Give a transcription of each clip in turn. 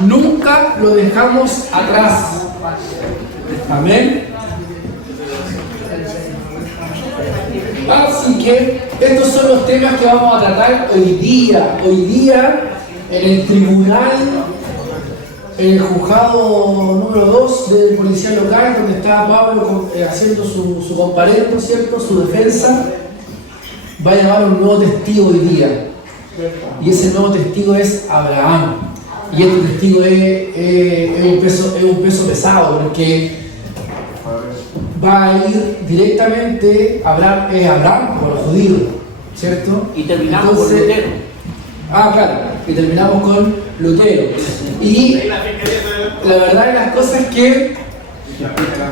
nunca lo dejamos atrás. Amén. Así que estos son los temas que vamos a tratar hoy día. Hoy día en el tribunal, en el juzgado número 2 del policía local, donde está Pablo haciendo su comparendo, ¿cierto? Su defensa, va a llamar un nuevo testigo hoy día. Y ese nuevo testigo es Abraham. Y este testigo es un peso pesado, porque va a ir directamente Abraham por los judíos, ¿cierto? Y terminamos con Lutero. Claro, y terminamos con Lutero. Y la verdad de las cosas es que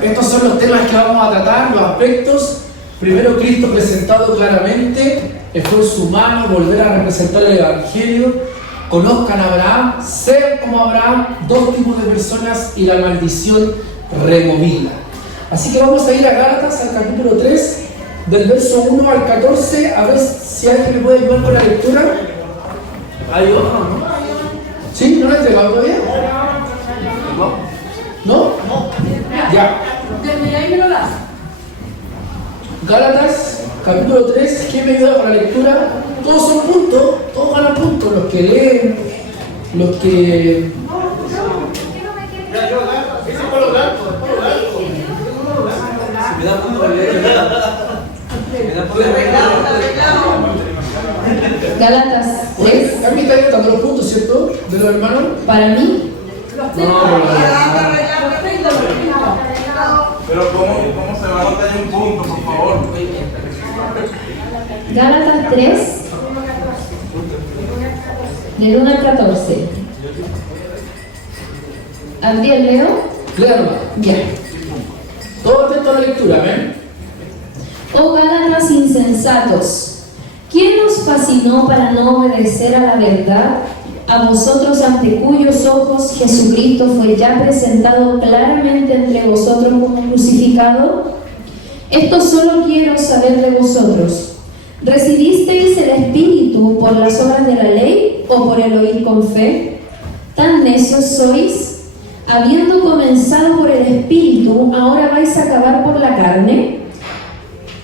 estos son los temas que vamos a tratar, los aspectos. Primero, Cristo presentado claramente, esfuerzo humano, volver a representar el Evangelio, conozcan a Abraham, ser como Abraham, dos tipos de personas y la maldición removida. Así que vamos a ir a Gálatas, al capítulo 3, del verso 1 al 14, a ver si alguien me puede ayudar con la lectura. ¿Hay otro, no? ¿Sí? ¿No lo he entregado todavía? ¿No? No. Ya. Desde ahí me lo das. Gálatas, capítulo 3, ¿quién me ayuda con la lectura? Todos son puntos, todos ganan puntos, los que leen, los que... Me da punto de leer. Gálatas 3. A mí está dando los puntos, ¿cierto? De los hermanos. Para mí, Pero ¿cómo se va a notar un punto, por favor? Gálatas 3, del 1 al 14. ¿Alguien leo? Léalo. Ya. Todos atentos a la lectura, ¿ven? Oh Gálatas insensatos, ¿quién os fascinó para no obedecer a la verdad? A vosotros ante cuyos ojos Jesucristo fue ya presentado claramente entre vosotros como crucificado. Esto solo quiero saber de vosotros. ¿Recibisteis el Espíritu por las obras de la ley o por el oír con fe? ¿Tan necios sois? Habiendo comenzado por el Espíritu, ¿ahora vais a acabar por la carne?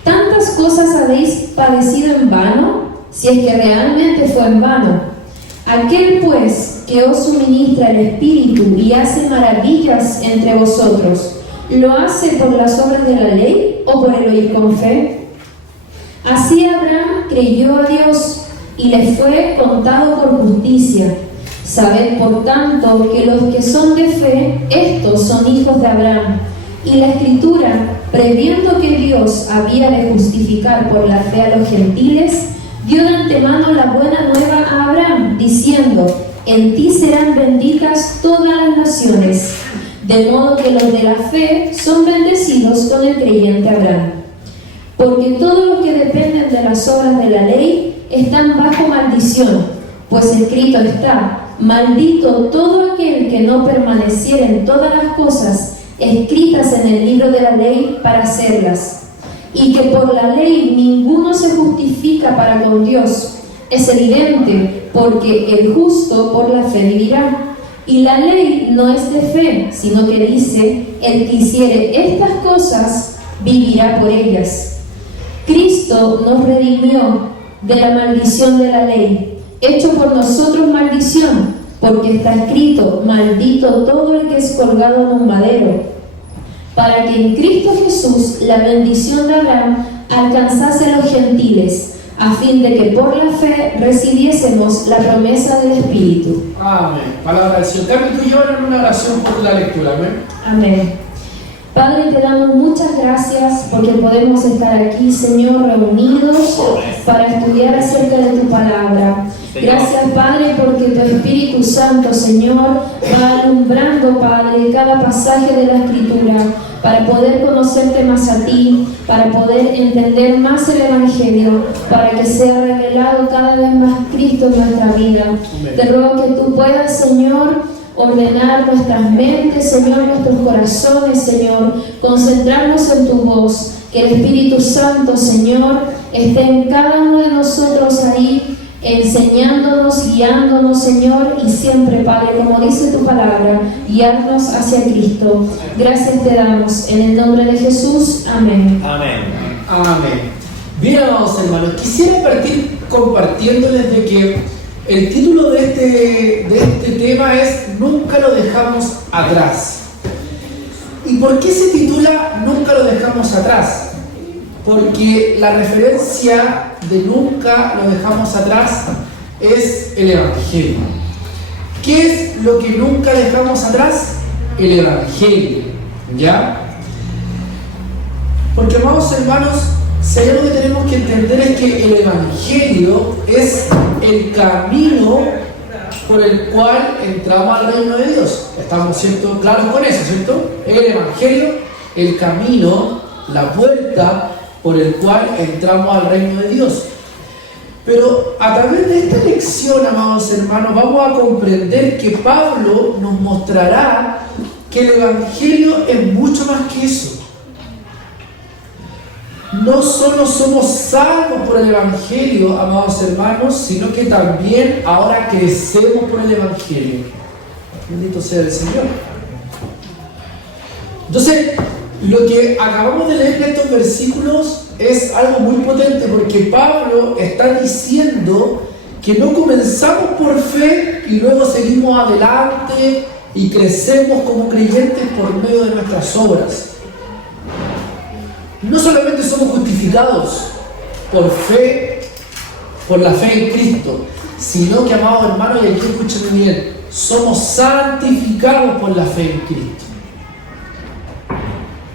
¿Tantas cosas habéis padecido en vano? Si es que realmente fue en vano. Aquel pues que os suministra el Espíritu y hace maravillas entre vosotros, ¿lo hace por las obras de la ley o por el oír con fe? Así Abraham creyó a Dios y le fue contado por justicia. Sabed por tanto que los que son de fe, estos son hijos de Abraham. Y la Escritura, previendo que Dios había de justificar por la fe a los gentiles, dio de antemano la buena nueva a Abraham, diciendo: en ti serán benditas todas las naciones. De modo que los de la fe son bendecidos con el creyente Abraham. Porque todos los que dependen de las obras de la ley están bajo maldición, pues escrito está: maldito todo aquel que no permaneciera en todas las cosas escritas en el libro de la ley para hacerlas. Y que por la ley ninguno se justifica para con Dios. Es evidente, porque el justo por la fe vivirá. Y la ley no es de fe, sino que dice: el que hiciere estas cosas vivirá por ellas. Cristo nos redimió de la maldición de la ley, hecho por nosotros maldición, porque está escrito: maldito todo el que es colgado en un madero, para que en Cristo Jesús la bendición de Abraham alcanzase a los gentiles, a fin de que por la fe recibiésemos la promesa del Espíritu. Amén. Palabra del Señor. Carmen, tú llevas una oración por la lectura, amén. Amén. Padre, te damos muchas gracias porque podemos estar aquí, Señor, reunidos para estudiar acerca de tu palabra. Gracias, Padre, porque tu Espíritu Santo, Señor, va alumbrando, Padre, cada pasaje de la Escritura para poder conocerte más a ti, para poder entender más el Evangelio, para que sea revelado cada vez más Cristo en nuestra vida. Te ruego que tú puedas, Señor, ordenar nuestras mentes, Señor, nuestros corazones, Señor, concentrarnos en tu voz, que el Espíritu Santo, Señor, esté en cada uno de nosotros ahí, enseñándonos, guiándonos, Señor, y siempre, Padre, como dice tu palabra, guiarnos hacia Cristo. Gracias te damos, en el nombre de Jesús. Amén. Amén. Amén. Bien, amados hermanos, quisiera partir compartiéndoles de que el título de este tema es Nunca lo dejamos atrás. ¿Y por qué se titula Nunca lo dejamos atrás? Porque la referencia de nunca lo dejamos atrás es el Evangelio. ¿Qué es lo que nunca dejamos atrás? El Evangelio. ¿Ya? Porque, amados hermanos, si hay algo que tenemos que entender es que el Evangelio es el camino por el cual entramos al reino de Dios. Estamos siendo claros con eso, ¿cierto? El Evangelio, el camino, la puerta por el cual entramos al reino de Dios. Pero a través de esta lección, amados hermanos, vamos a comprender que Pablo nos mostrará que el Evangelio es mucho más que eso. No solo somos salvos por el Evangelio, amados hermanos, sino que también ahora crecemos por el Evangelio. Bendito sea el Señor. Entonces, lo que acabamos de leer en estos versículos es algo muy potente, porque Pablo está diciendo que no comenzamos por fe y luego seguimos adelante y crecemos como creyentes por medio de nuestras obras. No solamente somos justificados por fe, por la fe en Cristo, sino que, amados hermanos, y aquí escúchenme bien, somos santificados por la fe en Cristo.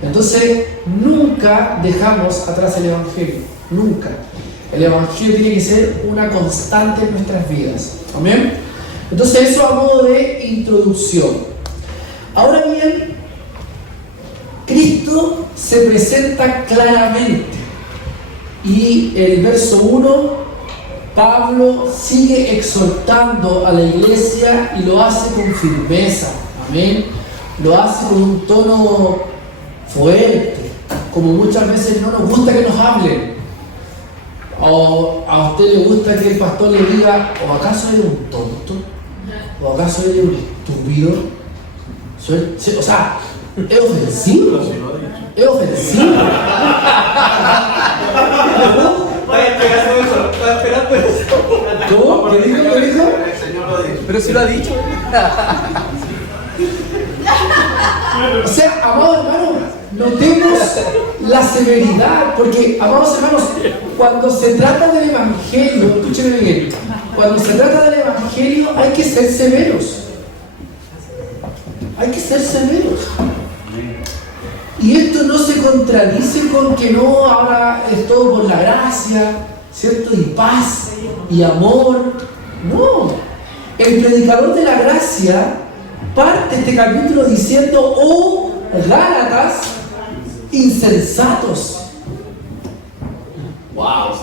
Entonces, nunca dejamos atrás el Evangelio, nunca. El Evangelio tiene que ser una constante en nuestras vidas. ¿Amén? Entonces, eso a modo de introducción. Ahora bien, Cristo se presenta claramente. Y en el verso 1, Pablo sigue exhortando a la iglesia y lo hace con firmeza. Amén. Lo hace con un tono fuerte, como muchas veces no nos gusta que nos hablen. O a usted le gusta que el pastor le diga, ¿o acaso eres un tonto? ¿O acaso eres un estúpido? O sea, es ofensivo. Es ofensivo. ¿Cómo? ¿Qué dijo? ¿Qué dijo? Pero si lo ha dicho. O sea, amados hermanos, notemos la severidad, porque, amados hermanos, cuando se trata del Evangelio, escúchenme bien, cuando se trata del Evangelio hay que ser severos. Hay que ser severos. Y esto no se contradice con que no, ahora es todo por la gracia, ¿cierto? Y paz, y amor. No. El predicador de la gracia parte este capítulo diciendo, oh Gálatas insensatos. Wow.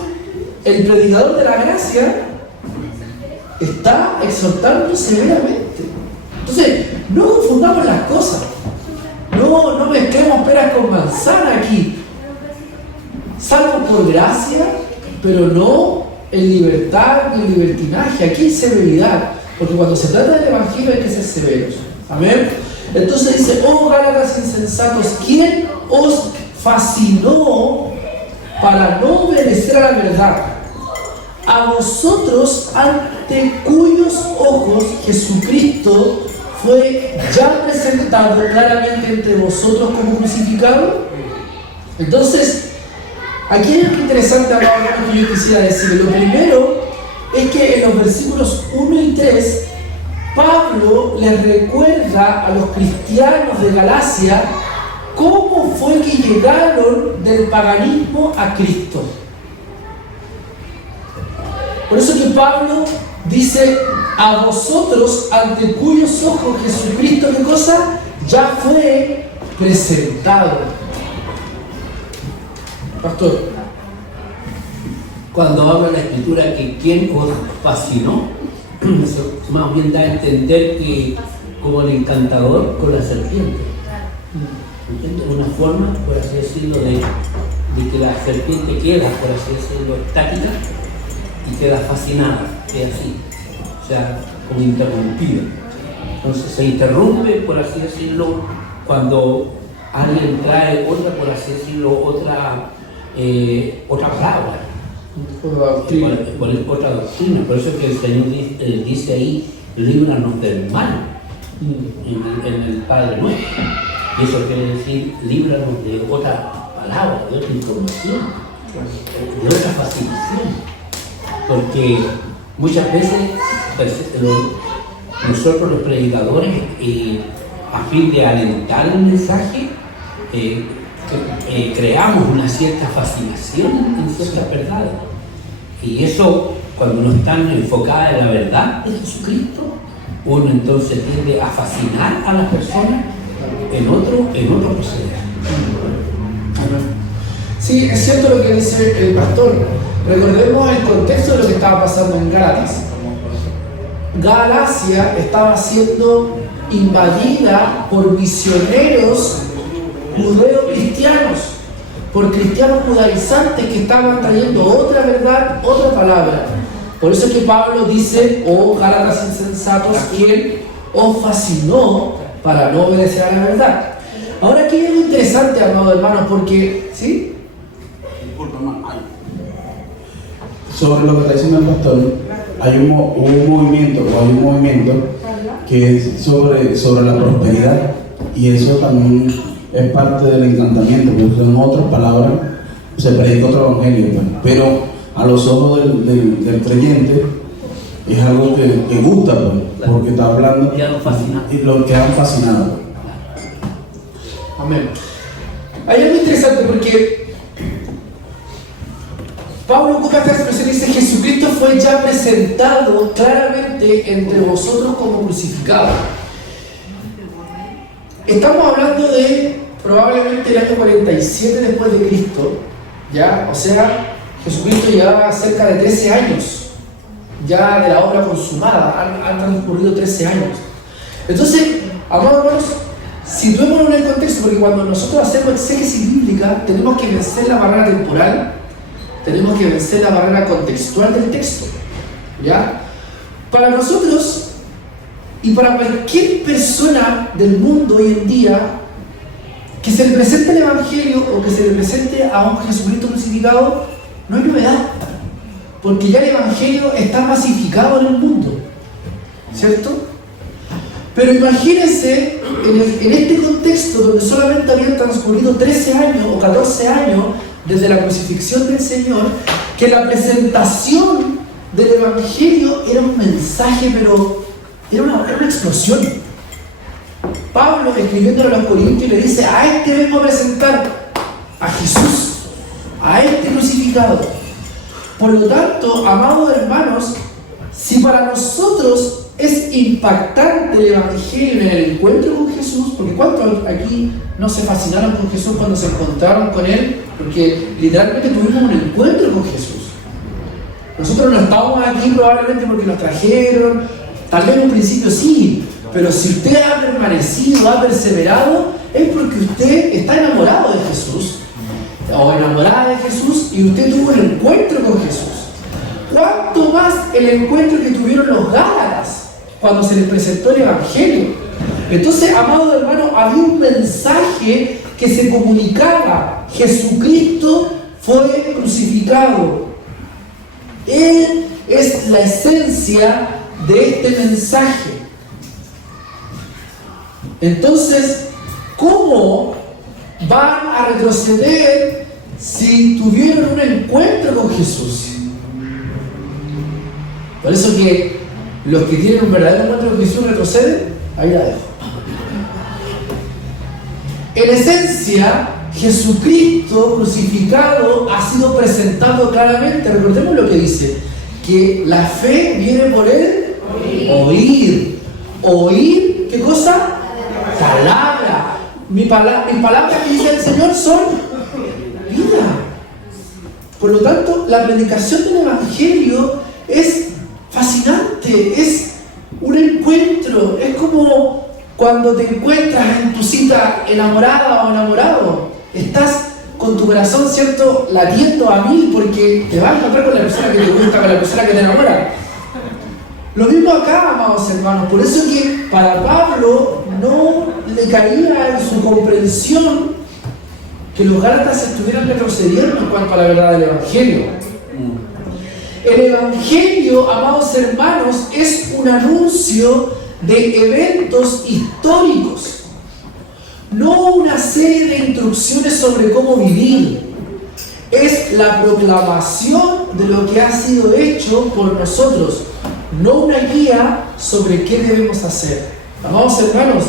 El predicador de la gracia está exhortando severamente. Entonces, no confundamos las cosas. No mezclemos peras con manzana aquí. Salvo por gracia, pero no en libertad ni en libertinaje. Aquí hay severidad. Porque cuando se trata del Evangelio hay que ser severos. Amén. Entonces dice, oh Gálatas insensatos, ¿quién os fascinó para no obedecer a la verdad? A vosotros, ante cuyos ojos Jesucristo fue ya presentado claramente entre vosotros como crucificado. Entonces, aquí hay algo interesante ahora que yo quisiera decir. Lo primero es que en los versículos 1 y 3, Pablo les recuerda a los cristianos de Galacia cómo fue que llegaron del paganismo a Cristo. Por eso que Pablo dice, a vosotros, ante cuyos ojos Jesucristo, ¿qué cosa? Ya fue presentado. Pastor. Cuando habla la Escritura que quien os fascinó, más bien da a entender que como el encantador con la serpiente. ¿Entiendes? Una forma, por así decirlo, de que la serpiente queda, por así decirlo, estática y queda fascinada. es así, o sea, como interrumpido. Entonces se interrumpe, por así decirlo, cuando alguien trae otra, por así decirlo, otra palabra, otra doctrina. Por eso es que el Señor dice ahí, líbranos del mal en el Padre Nuestro. Y eso quiere decir, líbranos de otra palabra, de otra información, de otra fascinación. Porque muchas veces pues, nosotros los predicadores, a fin de alentar el mensaje, creamos una cierta fascinación en ciertas verdades. Y eso, cuando no están enfocadas en la verdad de Jesucristo, uno entonces tiende a fascinar a las personas en otro proceder. Sí, es cierto lo que dice el pastor. Recordemos el contexto de lo que estaba pasando en Gálatas. Galacia estaba siendo invadida por misioneros judeo-cristianos, por cristianos judaizantes que estaban trayendo otra verdad, otra palabra. Por eso es que Pablo dice, oh Gálatas insensatos, ¿quién os fascinó para no obedecer a la verdad? Ahora aquí hay algo interesante, amados hermanos, porque, ¿sí? Sobre lo que está diciendo el pastor, hay un movimiento que es sobre la prosperidad, y eso también es parte del encantamiento, porque en otras palabras se predica otro evangelio, pues. Pero a los ojos del creyente es algo que gusta, pues, porque está hablando y lo quedan fascinados. Amén. Hay algo interesante porque Pablo ocupa esta expresión y dice: Jesucristo fue ya presentado claramente entre vosotros como crucificado. Estamos hablando de probablemente el año 47 después de Cristo, ¿ya? O sea, Jesucristo llevaba cerca de 13 años ya de la obra consumada, han transcurrido 13 años. Entonces, amados hermanos, situémonos en el contexto, porque cuando nosotros hacemos exégesis bíblica, tenemos que vencer la barrera temporal, tenemos que vencer la barrera contextual del texto, ¿ya? Para nosotros y para cualquier persona del mundo hoy en día que se le presente el Evangelio o que se le presente a un Jesucristo crucificado, no hay novedad, porque ya el Evangelio está masificado en el mundo, ¿cierto? Pero imagínense en este contexto donde solamente habían transcurrido 13 años o 14 años desde la crucifixión del Señor, que la presentación del Evangelio era un mensaje, pero era una explosión. Pablo, escribiéndole a los Corintios, le dice: a este vengo a presentar, a Jesús, a este crucificado. Por lo tanto, amados hermanos, si para nosotros es impactante el Evangelio en el encuentro con Jesús, porque ¿cuántos aquí no se fascinaron con Jesús cuando se encontraron con Él? Porque literalmente tuvimos un encuentro con Jesús. Nosotros no estábamos aquí probablemente porque nos trajeron, tal vez en un principio sí, pero si usted ha permanecido, ha perseverado, es porque usted está enamorado de Jesús, o enamorada de Jesús, y usted tuvo un encuentro con Jesús. ¿Cuánto más el encuentro que tuvieron los Gálatas cuando se les presentó el Evangelio? Entonces, amados hermanos, había un mensaje que se comunicaba: Jesucristo fue crucificado. Él es la esencia de este mensaje. Entonces, ¿cómo van a retroceder si tuvieron un encuentro con Jesús? Por eso que los que tienen un verdadero encuentro con Jesús retroceden. Ahí la dejo. En esencia, Jesucristo crucificado ha sido presentado claramente. Recordemos lo que dice, que la fe viene por el oír. ¿Oír qué cosa? Palabra. Mis palabras que dice el Señor son vida. Por lo tanto, la predicación del Evangelio es fascinante, es un encuentro, es como cuando te encuentras en tu cita enamorada o enamorado, estás con tu corazón, ¿cierto?, latiendo a mil porque te vas a encontrar con la persona que te gusta, con la persona que te enamora. Lo mismo acá, amados hermanos. Por eso que para Pablo no le caía en su comprensión que los gálatas estuvieran retrocediendo en cuanto a la verdad del Evangelio. El Evangelio, amados hermanos, es un anuncio de eventos históricos, no una serie de instrucciones sobre cómo vivir. Es la proclamación de lo que ha sido hecho por nosotros, no una guía sobre qué debemos hacer. Amados hermanos,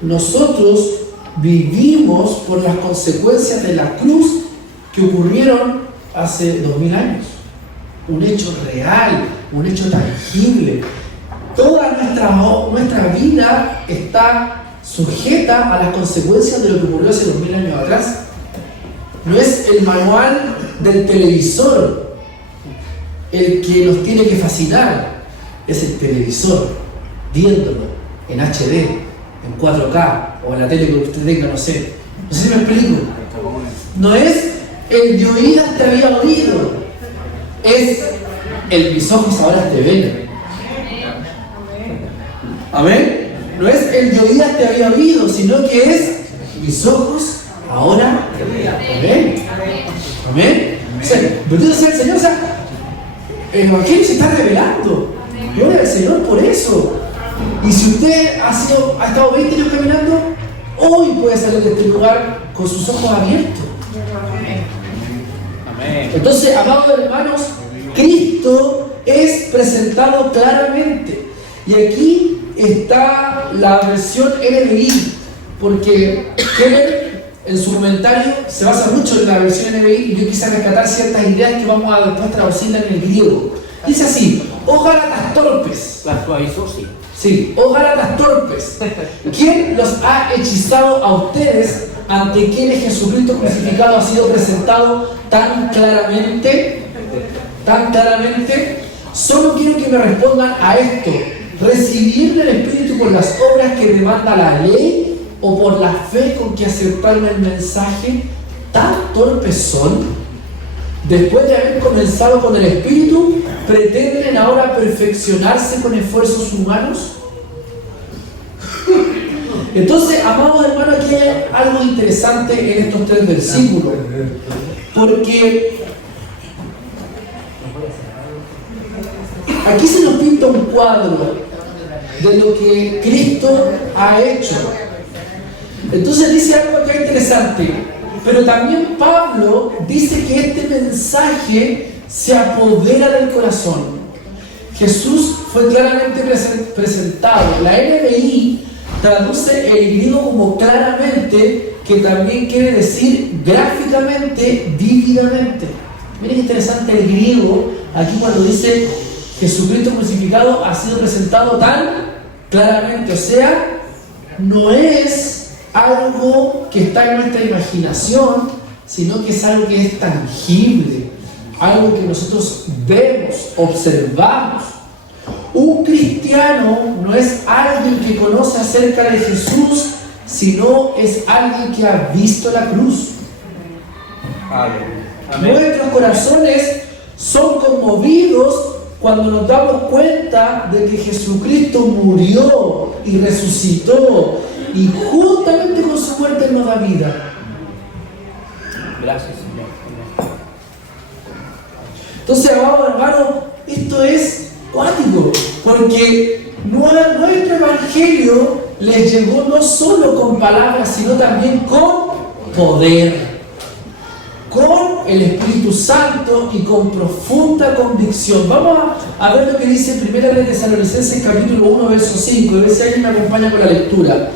nosotros vivimos por las consecuencias de la cruz que ocurrieron hace 2000 años. Un hecho real, un hecho tangible. Toda nuestra vida está sujeta a las consecuencias de lo que ocurrió hace 2000 años atrás. No es el manual del televisor el que nos tiene que fascinar, es el televisor, viéndolo en HD, en 4K o en la tele que usted tenga, no sé si me explico. No es el de oídas te había oído, es el mis ojos ahora te ven. Amén. No es el de oídas te había oído, sino que es mis ojos ahora te ven. Amén. O sea, bendito sea el Señor. O sea, el Evangelio se está revelando. Gloria al Señor por eso. Y si usted ha estado 20 años caminando, hoy puede salir de este lugar con sus ojos abiertos. Amén. Entonces, amados hermanos, Cristo es presentado claramente. Y aquí está la versión NBI, porque Keller en su comentario se basa mucho en la versión NBI y yo quise rescatar ciertas ideas que vamos a después traducirlas en el griego. Dice así: oh Gálatas torpes. La suavizó, sí. Sí, oh Gálatas torpes. ¿Quién los ha hechizado a ustedes ante quienes Jesucristo crucificado ha sido presentado tan claramente? Tan claramente. Solo quiero que me respondan a esto: ¿recibir el Espíritu por las obras que demanda la ley o por la fe con que aceptaron el mensaje? ¿Tan torpes son? Después de haber comenzado con el Espíritu, ¿pretenden ahora perfeccionarse con esfuerzos humanos? Entonces, amados hermanos, aquí hay algo interesante en estos 3 versículos, porque aquí se nos pinta un cuadro de lo que Cristo ha hecho. Entonces dice algo acá interesante, pero también Pablo dice que este mensaje se apodera del corazón. Jesús fue claramente presentado. La NBI traduce el griego como claramente, que también quiere decir gráficamente, vívidamente. Miren qué interesante el griego aquí cuando dice Jesucristo crucificado ha sido presentado tan claramente. O sea, no es algo que está en nuestra imaginación, sino que es algo que es tangible, algo que nosotros vemos, observamos. Un cristiano no es alguien que conoce acerca de Jesús, sino es alguien que ha visto la cruz. Amén. Nuestros corazones son conmovidos cuando nos damos cuenta de que Jesucristo murió y resucitó, y juntamente con su muerte nos da vida. Gracias, Señor. Entonces, amados hermanos, esto es cuático, porque nuestro Evangelio les llegó no solo con palabras, sino también con poder, con el Espíritu Santo y con profunda convicción. Vamos a ver lo que dice 1 de Tesalonicenses capítulo 1 verso 5, y a ver si alguien me acompaña con la lectura.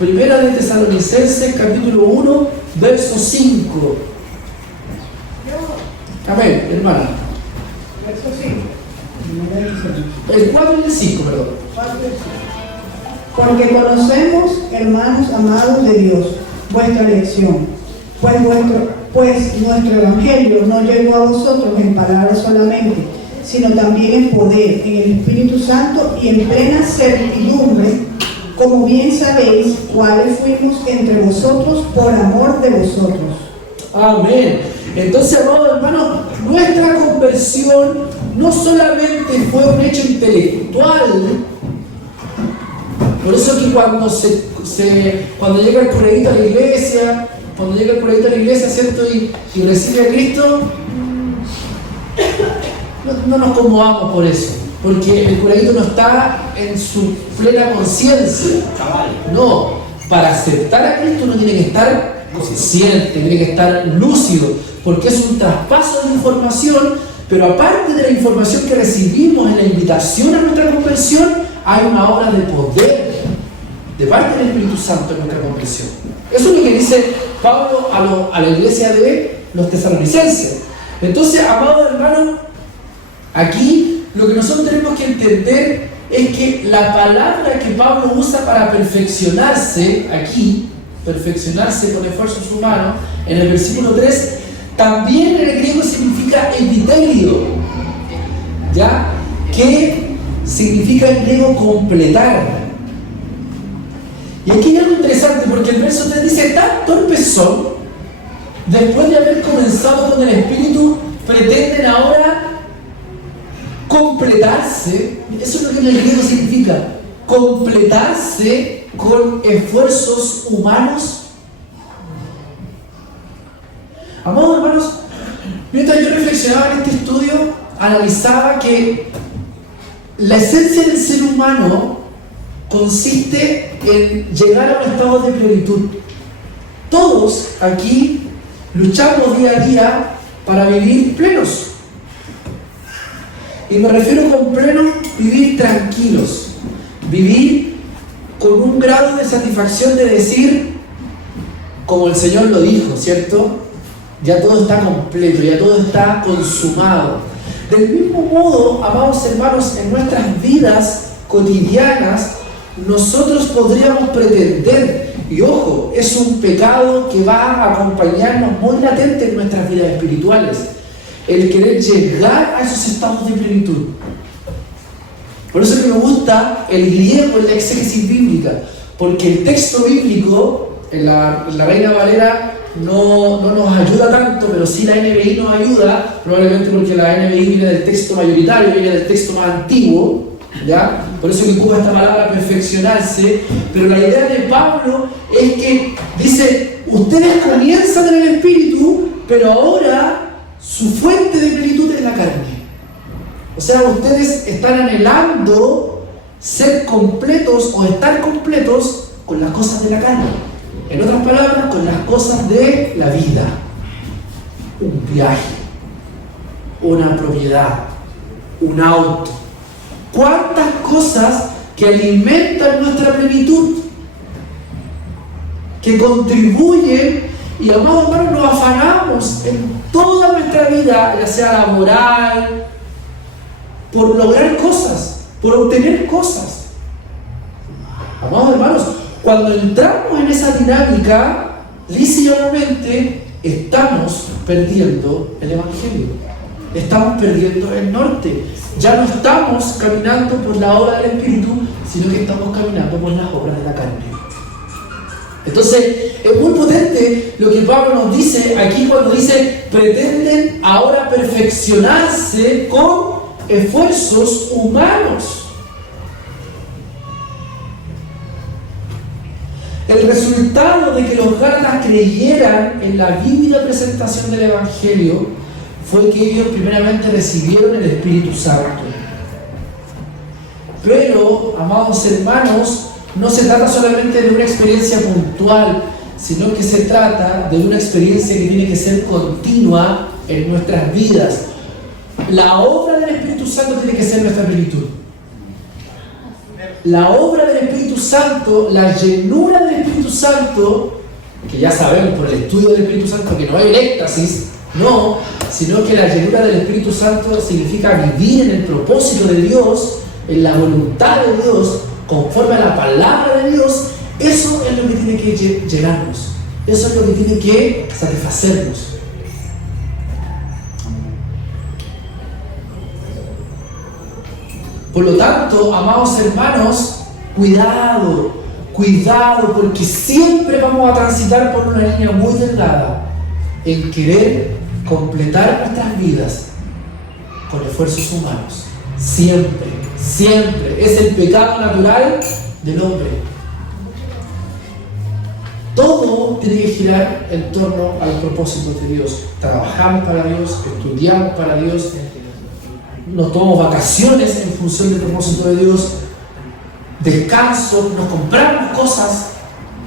1 de Tesalonicenses capítulo 1 verso 5. Amén, hermana. Verso 5. El 4 y el 5, perdón. Porque conocemos, hermanos amados de Dios, vuestra elección, pues nuestro Evangelio no llegó a vosotros en palabras solamente, sino también en poder, en el Espíritu Santo y en plena certidumbre, como bien sabéis cuáles fuimos entre vosotros por amor de vosotros. Amén. Entonces, amados hermanos, nuestra conversión no solamente fue un hecho intelectual, por eso que cuando llega el curadito a la iglesia, ¿cierto? Y recibe a Cristo, no nos conmovamos por eso, porque el curadito no está en su plena conciencia. No, para aceptar a Cristo uno tiene que estar consciente, tiene que estar lúcido, porque es un traspaso de información, pero aparte de la información que recibimos en la invitación a nuestra conversión, hay una obra de poder de parte del Espíritu Santo en nuestra conversión. Eso es lo que dice Pablo a la iglesia de los tesalonicenses. Entonces, amados hermanos, aquí lo que nosotros tenemos que entender es que la palabra que Pablo usa para perfeccionarse aquí, perfeccionarse con esfuerzos humanos, en el versículo 3, también en el griego significa epitelio, ¿ya? Que significa en griego completar. Y aquí hay algo interesante, porque el verso 3 dice: tan torpes son, después de haber comenzado con el Espíritu, pretenden ahora completarse. Eso es lo que en el griego significa, completarse con esfuerzos humanos. Amados hermanos, mientras yo reflexionaba en este estudio, analizaba que la esencia del ser humano consiste en llegar a un estado de plenitud. Todos aquí luchamos día a día para vivir plenos. Y me refiero con pleno, vivir tranquilos, vivir con un grado de satisfacción de decir, como el Señor lo dijo, ¿cierto? Ya todo está completo, ya todo está consumado. Del mismo modo, amados hermanos, en nuestras vidas cotidianas, nosotros podríamos pretender, y ojo, es un pecado que va a acompañarnos muy latente en nuestras vidas espirituales, el querer llegar a esos estados de plenitud. Por eso que me gusta el griego en la exégesis bíblica, porque el texto bíblico, en la Reina Valera, no nos ayuda tanto, pero sí la NBI nos ayuda, probablemente porque la NBI viene del texto mayoritario, viene del texto más antiguo, ¿ya? Por eso que ocupa esta palabra perfeccionarse. Pero la idea de Pablo es que dice: ustedes comienzan en el Espíritu, pero ahora su fuente de plenitud es la carne. O sea, ustedes están anhelando ser completos o estar completos con las cosas de la carne. En otras palabras, con las cosas de la vida. Un viaje, una propiedad, un auto. ¿Cuántas cosas que alimentan nuestra plenitud? Que contribuyen, y amados hermanos, nos afanamos en toda nuestra vida, ya sea laboral, por lograr cosas, por obtener cosas. Amados hermanos, cuando entramos en esa dinámica, lisa y llanamente, estamos perdiendo el Evangelio. Estamos perdiendo el norte. Ya no estamos caminando por la obra del Espíritu, sino que estamos caminando por las obras de la carne. Entonces, es muy potente lo que Pablo nos dice aquí cuando dice: pretenden ahora perfeccionarse con esfuerzos humanos. El resultado de que los gálatas creyeran en la vívida presentación del Evangelio fue que ellos primeramente recibieron el Espíritu Santo. Pero, amados hermanos, no se trata solamente de una experiencia puntual, sino que se trata de una experiencia que tiene que ser continua en nuestras vidas. La obra del Espíritu Santo tiene que ser nuestra plenitud. La obra del Espíritu Santo, la llenura del Espíritu Santo, que ya sabemos por el estudio del Espíritu Santo que no hay éxtasis, no, sino que la llenura del Espíritu Santo significa vivir en el propósito de Dios, en la voluntad de Dios, conforme a la palabra de Dios. Eso es lo que tiene que llenarnos, eso es lo que tiene que satisfacernos. Por lo tanto, amados hermanos, cuidado, porque siempre vamos a transitar por una línea muy delgada en querer completar nuestras vidas con esfuerzos humanos. Siempre, siempre. Es el pecado natural del hombre. Todo tiene que girar en torno al propósito de Dios. Trabajamos para Dios, estudiamos para Dios, nos tomamos vacaciones en función del propósito de Dios, descanso, nos compramos cosas.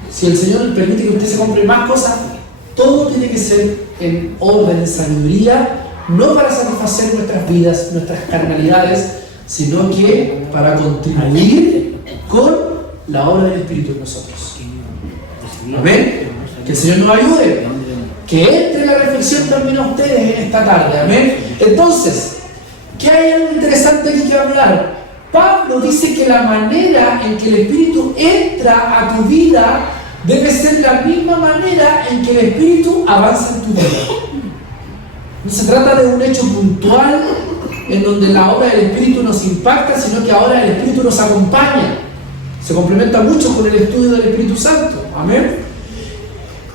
Si el Señor permite que usted se compre más cosas, todo tiene que ser en orden, en sabiduría, no para satisfacer nuestras vidas, nuestras carnalidades, sino que para contribuir con la obra del Espíritu en nosotros. Amén. Que el Señor nos ayude. Que entre la reflexión también a ustedes en esta tarde. Amén. Entonces, ¿qué hay algo interesante aquí que hablar? Pablo dice que la manera en que el Espíritu entra a tu vida debe ser la misma manera en que el Espíritu avanza en tu vida. No se trata de un hecho puntual en donde la obra del Espíritu nos impacta, sino que ahora el Espíritu nos acompaña. Se complementa mucho con el estudio del Espíritu Santo. Amén.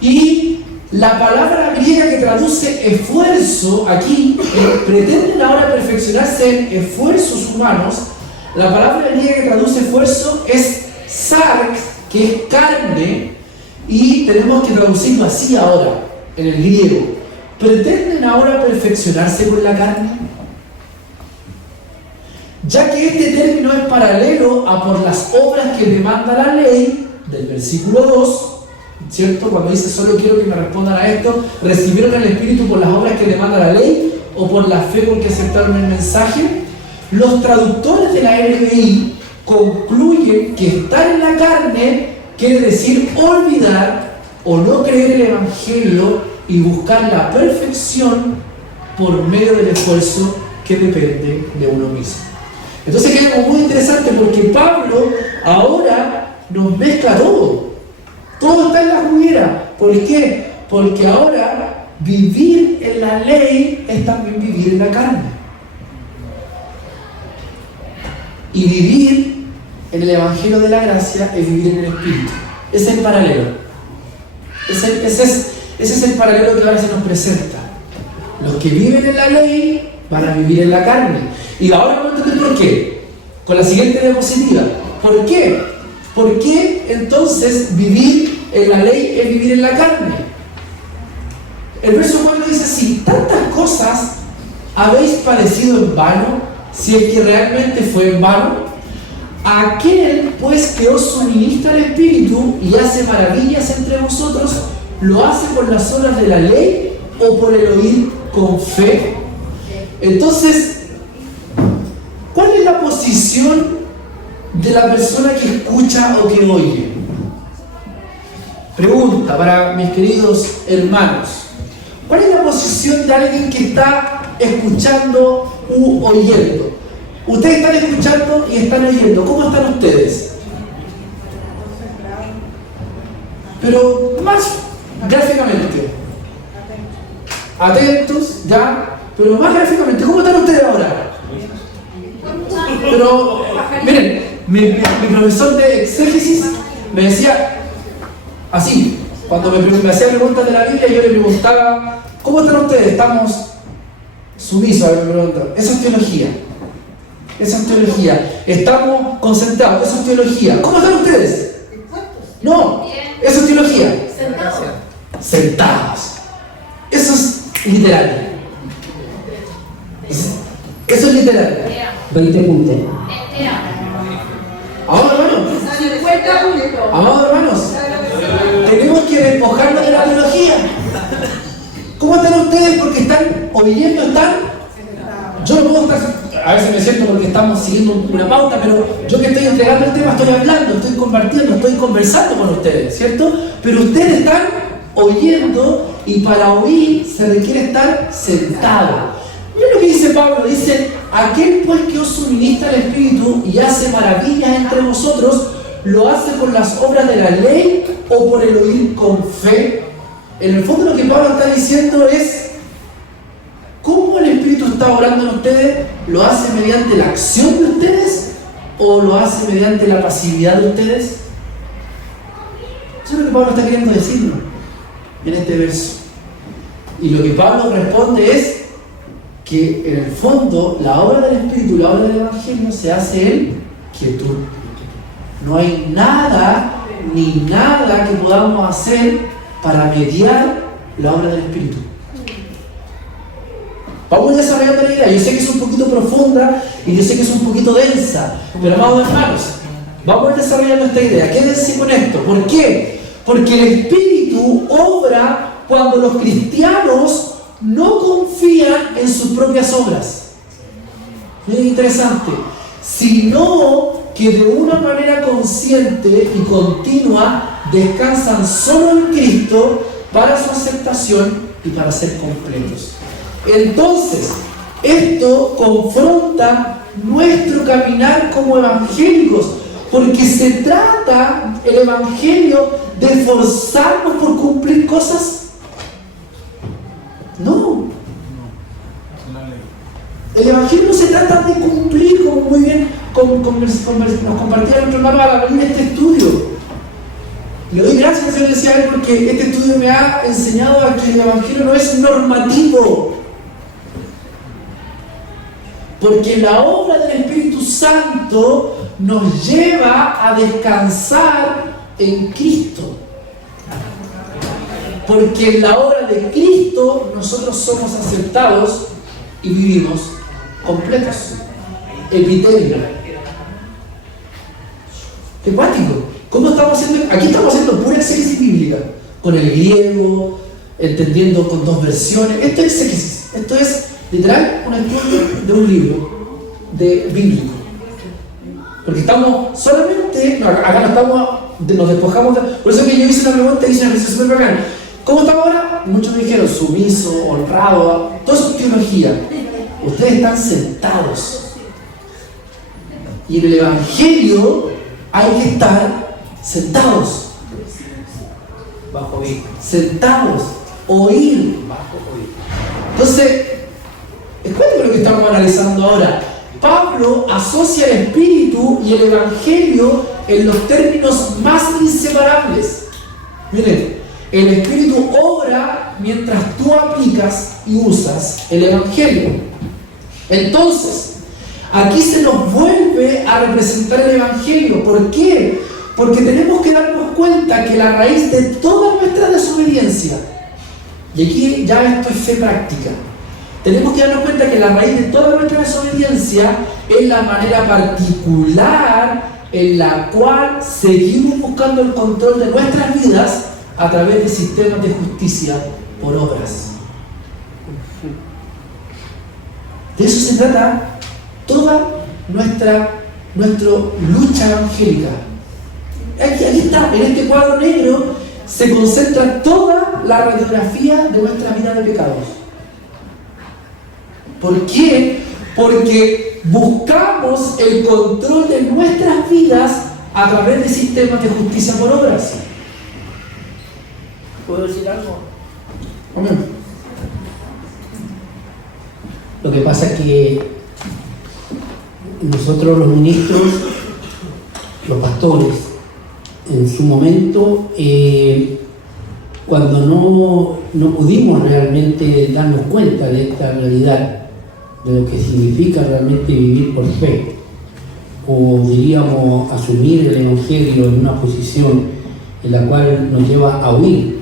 Y la palabra griega que traduce esfuerzo aquí, pretenden ahora perfeccionarse en esfuerzos humanos. La palabra griega que traduce esfuerzo es sarx, que es carne, y tenemos que traducirlo así ahora, en el griego. ¿Pretenden ahora perfeccionarse con la carne? Ya que este término es paralelo a por las obras que demanda la ley, del versículo 2, ¿cierto? Cuando dice solo quiero que me respondan a esto, ¿recibieron el Espíritu por las obras que demanda la ley o por la fe con que aceptaron el mensaje? Los traductores de la NBI concluyen que estar en la carne quiere decir olvidar o no creer el Evangelio y buscar la perfección por medio del esfuerzo que depende de uno mismo. Entonces queda algo muy interesante porque Pablo ahora nos mezcla todo. Todo está en la juguera. ¿Por qué? Porque ahora vivir en la ley es también vivir en la carne. Y vivir en el Evangelio de la Gracia es vivir en el Espíritu. Ese es el paralelo. Ese es el paralelo que ahora se nos presenta. Los que viven en la ley van a vivir en la carne. Y ahora vamos a entender por qué. Con la siguiente diapositiva. ¿Por qué? ¿Por qué entonces vivir en la ley es vivir en la carne? El verso 4 dice así: tantas cosas habéis padecido en vano, si es que realmente fue en vano. Aquel pues que os suministra el Espíritu y hace maravillas entre vosotros, ¿lo hace por las obras de la ley o por el oír con fe? Entonces, ¿cuál es la posición de la persona que escucha o que oye? Pregunta para mis queridos hermanos: ¿cuál es la posición de alguien que está escuchando u oyendo? Ustedes están escuchando y están oyendo. ¿Cómo están ustedes? Pero más gráficamente. Atentos, ya. Pero más gráficamente, ¿cómo están ustedes ahora? Pero, miren, mi profesor de exégesis me decía así, cuando me hacía preguntas de la Biblia, yo le preguntaba: ¿cómo están ustedes? Estamos sumisos a la pregunta. Eso es teología. Eso es teología. Estamos concentrados. Eso es teología. ¿Cómo están ustedes? No, eso es teología. Sentados. Eso es literal. Eso es literal. 20 puntos. Amados hermanos. 50 puntos. Amados hermanos. Tenemos que despojarnos de la teología. ¿Cómo están ustedes? Porque están oyendo, yo no puedo estar. A veces me siento porque estamos siguiendo una pauta, pero yo que estoy entregando el tema, estoy hablando, estoy compartiendo, estoy conversando con ustedes, ¿cierto? Pero ustedes están oyendo y para oír se requiere estar sentado. Miren lo que dice Pablo, dice: aquel pues que os suministra el Espíritu y hace maravillas entre vosotros, ¿lo hace por las obras de la ley o por el oír con fe? En el fondo lo que Pablo está diciendo es: ¿cómo el Espíritu está obrando en ustedes? ¿Lo hace mediante la acción de ustedes o lo hace mediante la pasividad de ustedes? Eso es lo que Pablo está queriendo decirnos en este verso. Y lo que Pablo responde es: que en el fondo la obra del Espíritu, la obra del Evangelio se hace en quietud. No hay nada ni nada que podamos hacer para mediar la obra del Espíritu. Vamos desarrollando la idea. Yo sé que es un poquito profunda y yo sé que es un poquito densa, pero amados hermanos, vamos a desarrollando esta idea. Quédense con esto. ¿Por qué? Porque el Espíritu obra cuando los cristianos no confían en sus propias obras. Muy interesante. Sino que de una manera consciente y continua descansan solo en Cristo para su aceptación y para ser completos. Entonces, esto confronta nuestro caminar como evangélicos, porque se trata el evangelio de forzarnos por cumplir cosas. No. El evangelio no se trata de cumplir, como muy bien nos compartía nuestro hermano al abrir este estudio. Le doy gracias, Señor, decía él, porque este estudio me ha enseñado a que el evangelio no es normativo. Porque la obra del Espíritu Santo nos lleva a descansar en Cristo. Porque en la obra de Cristo nosotros somos aceptados y vivimos completos. Epitelio. Qué cuático. ¿Cómo estamos haciendo? Aquí estamos haciendo pura exégesis bíblica, con el griego, entendiendo con dos versiones. Esto es exégesis. Esto es literal un estudio de un libro bíblico. Porque estamos solamente, acá no estamos, nos despojamos de, por eso que yo hice una pregunta y hice una reflexión súper bacana. ¿Cómo estamos ahora? Muchos me dijeron sumiso, honrado, todo eso es teología. Ustedes están sentados. Y en el Evangelio hay que estar sentados. Bajo oír. Sentados. Oír. Bajo oír. Entonces, escuchen lo que estamos analizando ahora. Pablo asocia el Espíritu y el Evangelio en los términos más inseparables. Miren, el Espíritu obra mientras tú aplicas y usas el Evangelio. Entonces, aquí se nos vuelve a representar el Evangelio. ¿Por qué? Porque tenemos que darnos cuenta que la raíz de toda nuestra desobediencia, y aquí ya esto es fe práctica, tenemos que darnos cuenta que la raíz de toda nuestra desobediencia es la manera particular en la cual seguimos buscando el control de nuestras vidas a través de sistemas de justicia por obras. De eso se trata toda nuestra lucha evangélica. Aquí está, en este cuadro negro se concentra toda la radiografía de nuestra vida de pecados. ¿Por qué? Porque buscamos el control de nuestras vidas a través de sistemas de justicia por obras. ¿Puedo decir algo? Amén. Lo que pasa es que nosotros los ministros, los pastores, en su momento, cuando no pudimos realmente darnos cuenta de esta realidad, de lo que significa realmente vivir por fe, o diríamos asumir el Evangelio en una posición en la cual nos lleva a huir,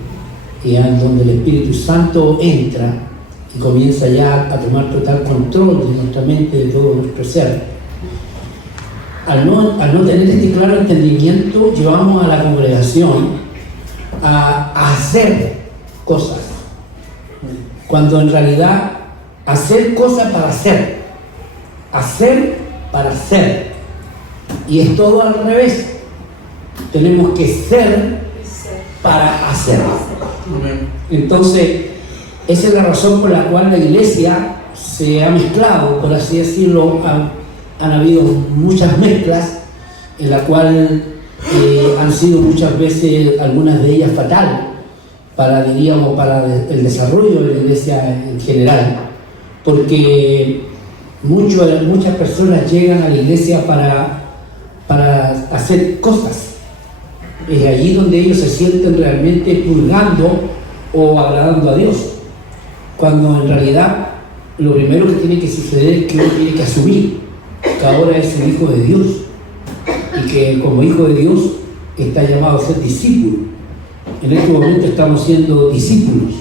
en donde el Espíritu Santo entra y comienza ya a tomar total control de nuestra mente, de todo nuestro ser. Al no tener este claro entendimiento, llevamos a la congregación a hacer cosas, cuando en realidad hacer cosas para hacer para hacer, y es todo al revés. Tenemos que ser para hacer. Entonces, esa es la razón por la cual la iglesia se ha mezclado, por así decirlo. Han habido muchas mezclas en la cual han sido muchas veces, algunas de ellas fatal para el desarrollo de la iglesia en general, porque muchas personas llegan a la iglesia para hacer cosas. Es allí donde ellos se sienten realmente purgando o agradando a Dios, cuando en realidad lo primero que tiene que suceder es que uno tiene que asumir que ahora es un hijo de Dios y que como hijo de Dios está llamado a ser discípulo. En este momento estamos siendo discípulos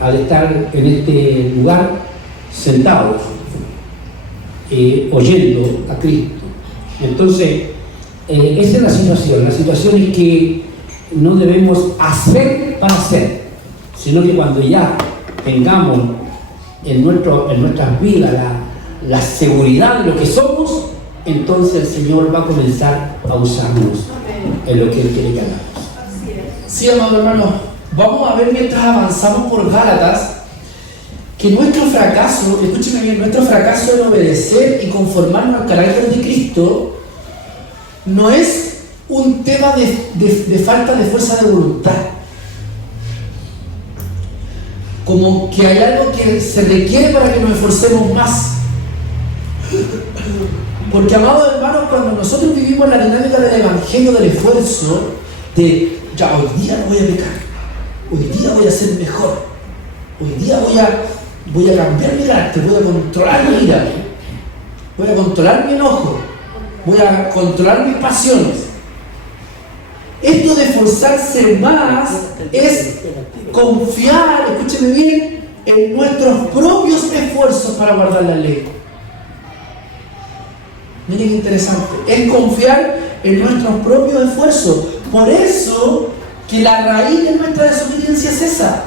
al estar en este lugar sentados, oyendo a Cristo. Entonces, esa es la situación. La situación es que no debemos hacer para hacer, sino que cuando ya tengamos en nuestras vidas la seguridad de lo que somos, entonces el Señor va a comenzar a usarnos en lo que Él quiere que hagamos. Sí, amados hermanos, vamos a ver mientras avanzamos por Gálatas que nuestro fracaso, escúchenme bien, nuestro fracaso en obedecer y conformarnos al carácter de Cristo no es un tema de falta de fuerza de voluntad. Como que hay algo que se requiere para que nos esforcemos más. Porque, amados hermanos, cuando nosotros vivimos la dinámica del evangelio del esfuerzo, de ya hoy día no voy a pecar, hoy día voy a ser mejor, hoy día voy a cambiar mi carácter, voy a controlar mi ira, voy a controlar mi enojo, voy a controlar mis pasiones. Esto de esforzarse más es confiar, escúcheme bien, en nuestros propios esfuerzos para guardar la ley. Miren qué interesante, es confiar en nuestros propios esfuerzos. Por eso que la raíz de nuestra desobediencia es esa,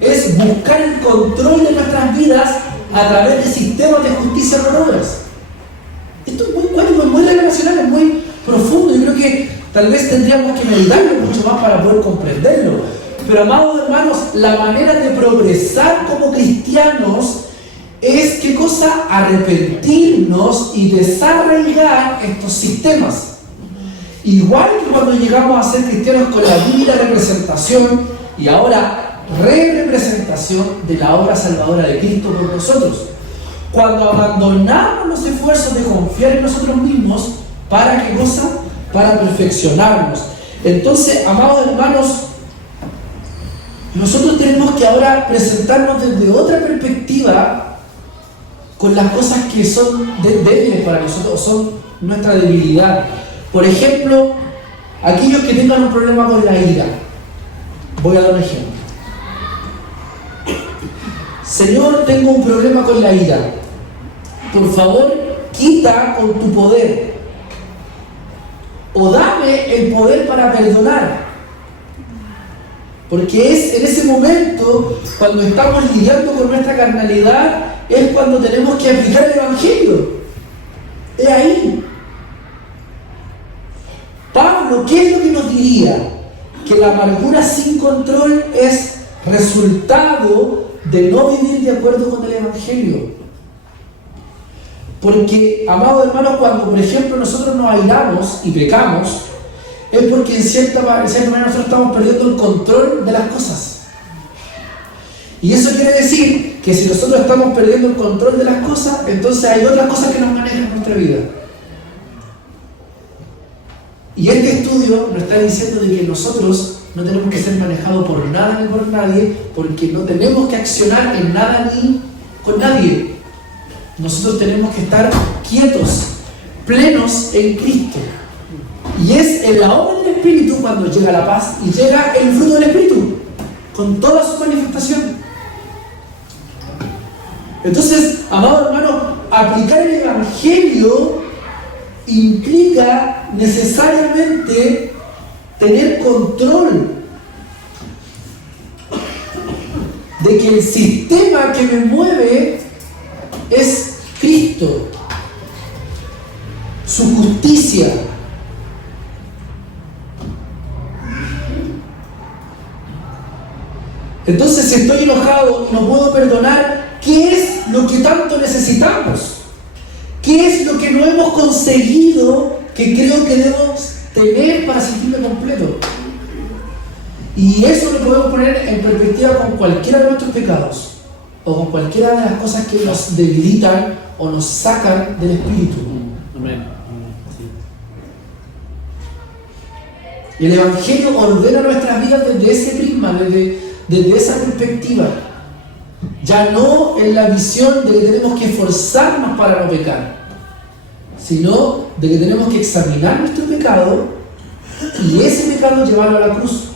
es buscar el control de nuestras vidas a través de sistemas de justicia por obras. Esto es muy cuántico, es muy relacional, es muy profundo. Yo creo que tal vez tendríamos que meditarlo mucho más para poder comprenderlo. Pero, amados hermanos, la manera de progresar como cristianos es, ¿qué cosa? Arrepentirnos y desarraigar estos sistemas. Igual que cuando llegamos a ser cristianos con la debida representación y ahora re-representación de la obra salvadora de Cristo por nosotros. Cuando abandonamos los esfuerzos de confiar en nosotros mismos, ¿para qué cosa? Para perfeccionarnos. Entonces, amados hermanos, nosotros tenemos que ahora presentarnos desde otra perspectiva con las cosas que son débiles para nosotros, son nuestra debilidad. Por ejemplo, aquellos que tengan un problema con la ira. Voy a dar un ejemplo. Señor, tengo un problema con la ira. Por favor, quita con tu poder. O dame el poder para perdonar. Porque es en ese momento, cuando estamos lidiando con nuestra carnalidad, es cuando tenemos que aplicar el Evangelio. Es ahí. Pablo, ¿qué es lo que nos diría? Que la amargura sin control es resultado de no vivir de acuerdo con el Evangelio. Porque, amados hermanos, cuando por ejemplo nosotros nos airamos y pecamos, es porque en cierta manera nosotros estamos perdiendo el control de las cosas. Y eso quiere decir que si nosotros estamos perdiendo el control de las cosas, entonces hay otras cosas que nos manejan nuestra vida. Y este estudio nos está diciendo de que nosotros no tenemos que ser manejados por nada ni por nadie, porque no tenemos que accionar en nada ni con nadie. Nosotros tenemos que estar quietos, plenos en Cristo. Y es en la obra del Espíritu cuando llega la paz y llega el fruto del Espíritu, con toda su manifestación. Entonces, amados hermanos, aplicar el Evangelio implica necesariamente tener control de que el sistema que me mueve es Cristo, su justicia. Entonces, si estoy enojado y no puedo perdonar, ¿qué es lo que tanto necesitamos? ¿Qué es lo que no hemos conseguido que creo que debemos tener para sentirme completo? Y eso lo podemos poner en perspectiva con cualquiera de nuestros pecados o con cualquiera de las cosas que nos debilitan o nos sacan del Espíritu. Amén. Y el Evangelio ordena nuestras vidas desde ese prisma, desde esa perspectiva. Ya no en la visión de que tenemos que esforzarnos para no pecar, sino de que tenemos que examinar nuestro pecado y ese pecado llevarlo a la cruz.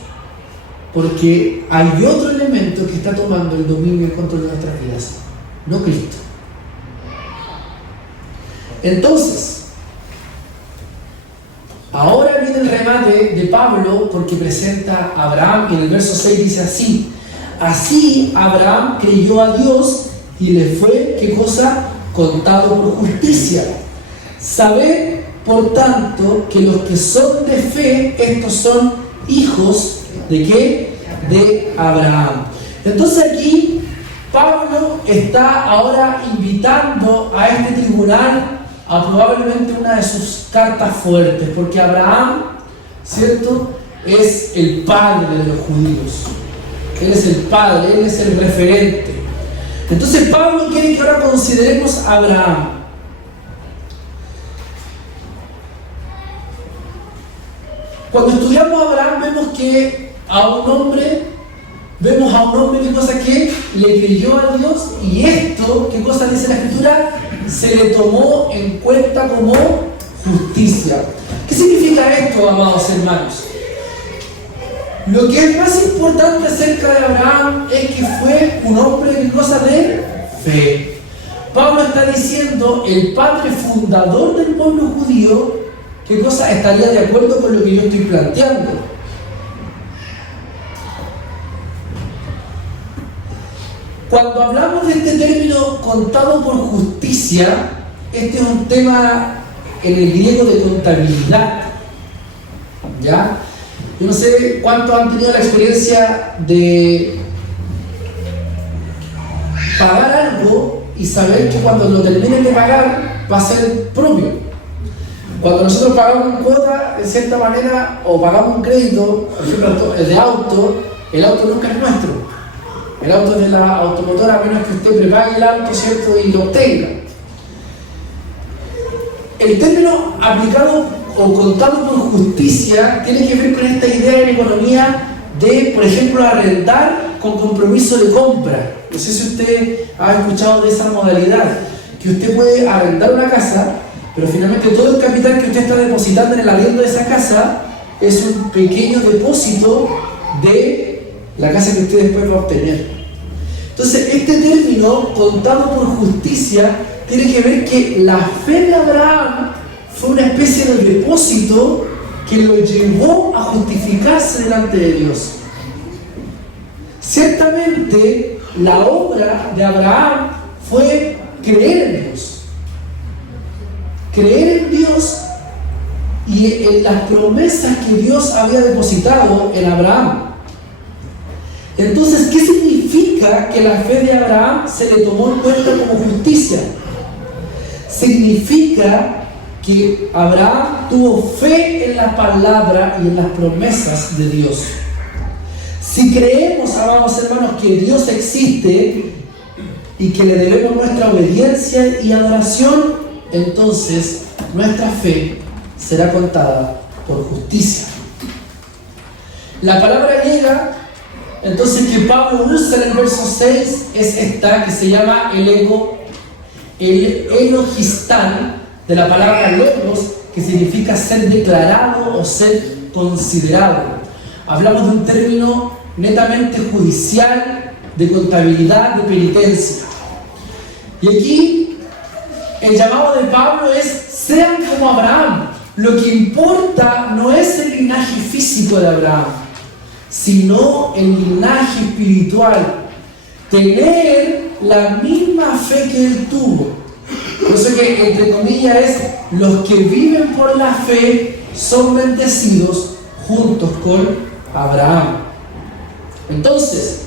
Porque hay otro elemento que está tomando el dominio y el control de nuestras vidas, no Cristo. Entonces, ahora viene el remate de Pablo porque presenta a Abraham y en el verso 6 dice así: así Abraham creyó a Dios y le fue, ¿qué cosa? Contado por justicia. Sabed, por tanto, que los que son de fe, estos son hijos ¿de qué? De Abraham. Entonces aquí Pablo está ahora invitando a este tribunal a probablemente una de sus cartas fuertes, porque Abraham, ¿cierto?, es el padre de los judíos. Él es el padre, él es el referente. Entonces Pablo quiere que ahora consideremos a Abraham. Cuando estudiamos a Abraham vemos a un hombre ¿qué cosa? Que le creyó a Dios, y esto, ¿qué cosa dice la Escritura? Se le tomó en cuenta como justicia. ¿Qué significa esto, amados hermanos? Lo que es más importante acerca de Abraham es que fue un hombre, ¿qué cosa? De fe. Pablo está diciendo, el padre fundador del pueblo judío, ¿qué cosa? Estaría de acuerdo con lo que yo estoy planteando. Cuando hablamos de este término contado por justicia, este es un tema en el griego de contabilidad. ¿Ya? Yo no sé cuántos han tenido la experiencia de pagar algo y saber que cuando lo terminen de pagar va a ser propio. Cuando nosotros pagamos una cuota, en cierta manera, o pagamos un crédito, por ejemplo, el de auto, el auto nunca es nuestro. El auto es de la automotora, a menos que usted prepague el auto, ¿cierto?, y lo obtenga. El término aplicado o contado por justicia tiene que ver con esta idea en economía de, por ejemplo, arrendar con compromiso de compra. No sé si usted ha escuchado de esa modalidad, que usted puede arrendar una casa, pero finalmente todo el capital que usted está depositando en el arriendo de esa casa es un pequeño depósito de la casa que usted después va a obtener. Entonces, este término, contado por justicia, tiene que ver que la fe de Abraham fue una especie de depósito que lo llevó a justificarse delante de Dios. Ciertamente, la obra de Abraham fue creer en Dios. Creer en Dios y en las promesas que Dios había depositado en Abraham. Entonces, ¿qué significa que la fe de Abraham se le tomó en cuenta como justicia? Significa que Abraham tuvo fe en la palabra y en las promesas de Dios. Si creemos, amados hermanos, que Dios existe y que le debemos nuestra obediencia y adoración, entonces nuestra fe será contada por justicia. La palabra griega entonces que Pablo usa en el verso 6 es esta que se llama el elogistán, de la palabra logos, que significa ser declarado o ser considerado. Hablamos de un término netamente judicial, de contabilidad, de penitencia. Y aquí el llamado de Pablo es: sean como Abraham. Lo que importa no es el linaje físico de Abraham, sino el linaje espiritual. Tener la misma fe que él tuvo. Por eso que, entre comillas, es: los que viven por la fe son bendecidos juntos con Abraham. Entonces,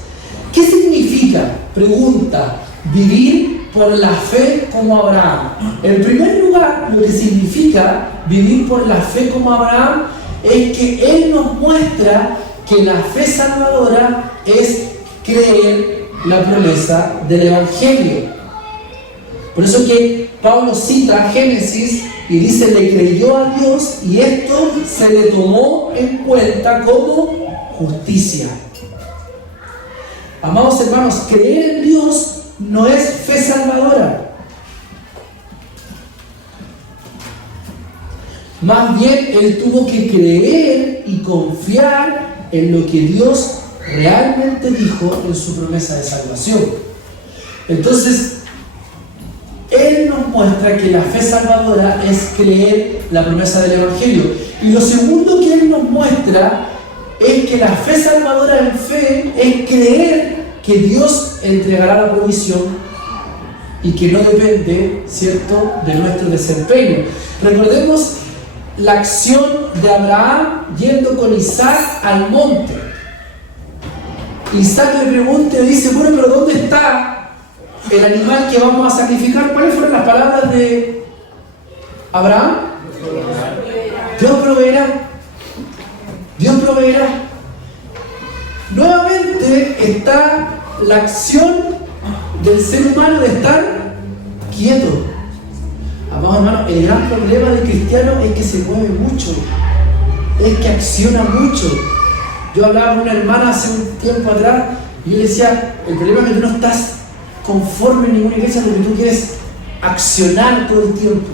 ¿qué significa? Pregunta: vivir por la fe como Abraham. En primer lugar, lo que significa vivir por la fe como Abraham es que él nos muestra que la fe salvadora es creer la promesa del Evangelio. Por eso que Pablo cita Génesis y dice: le creyó a Dios y esto se le tomó en cuenta como justicia. Amados hermanos, creer en Dios no es fe salvadora. Más bien, él tuvo que creer y confiar en lo que Dios realmente dijo en su promesa de salvación. Entonces, él nos muestra que la fe salvadora es creer la promesa del Evangelio. Y lo segundo que él nos muestra es que la fe salvadora en fe es creer que Dios entregará la provisión y que no depende, ¿cierto?, de nuestro desempeño. Recordemos la acción de Abraham yendo con Isaac al monte. Isaac le pregunta y dice, bueno, pero ¿dónde está el animal que vamos a sacrificar? ¿Cuáles fueron las palabras de Abraham? Dios proveerá. Dios proveerá. Nuevamente está la acción del ser humano de estar quieto. Amados hermanos, el gran problema del cristiano es que se mueve mucho, es que acciona mucho. Yo hablaba con una hermana hace un tiempo atrás y yo le decía, el problema es que tú no estás conforme en ninguna iglesia porque tú quieres accionar todo el tiempo.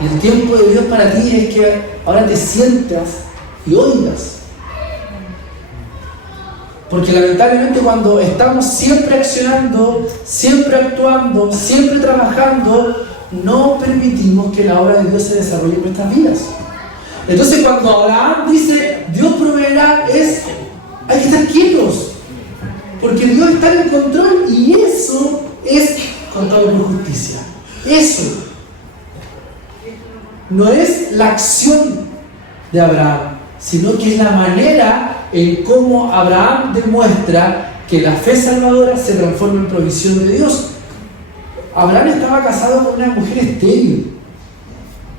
Y el tiempo de Dios para ti es que ahora te sientas y oigas. Porque lamentablemente cuando estamos siempre accionando, siempre actuando, siempre trabajando, no permitimos que la obra de Dios se desarrolle en nuestras vidas. Entonces cuando Abraham dice, Dios proveerá, hay que estar quietos. Porque Dios está en el control y eso es contado por justicia. Eso no es la acción de Abraham, sino que es la manera en cómo Abraham demuestra que la fe salvadora se transforma en provisión de Dios. Abraham estaba casado con una mujer estéril.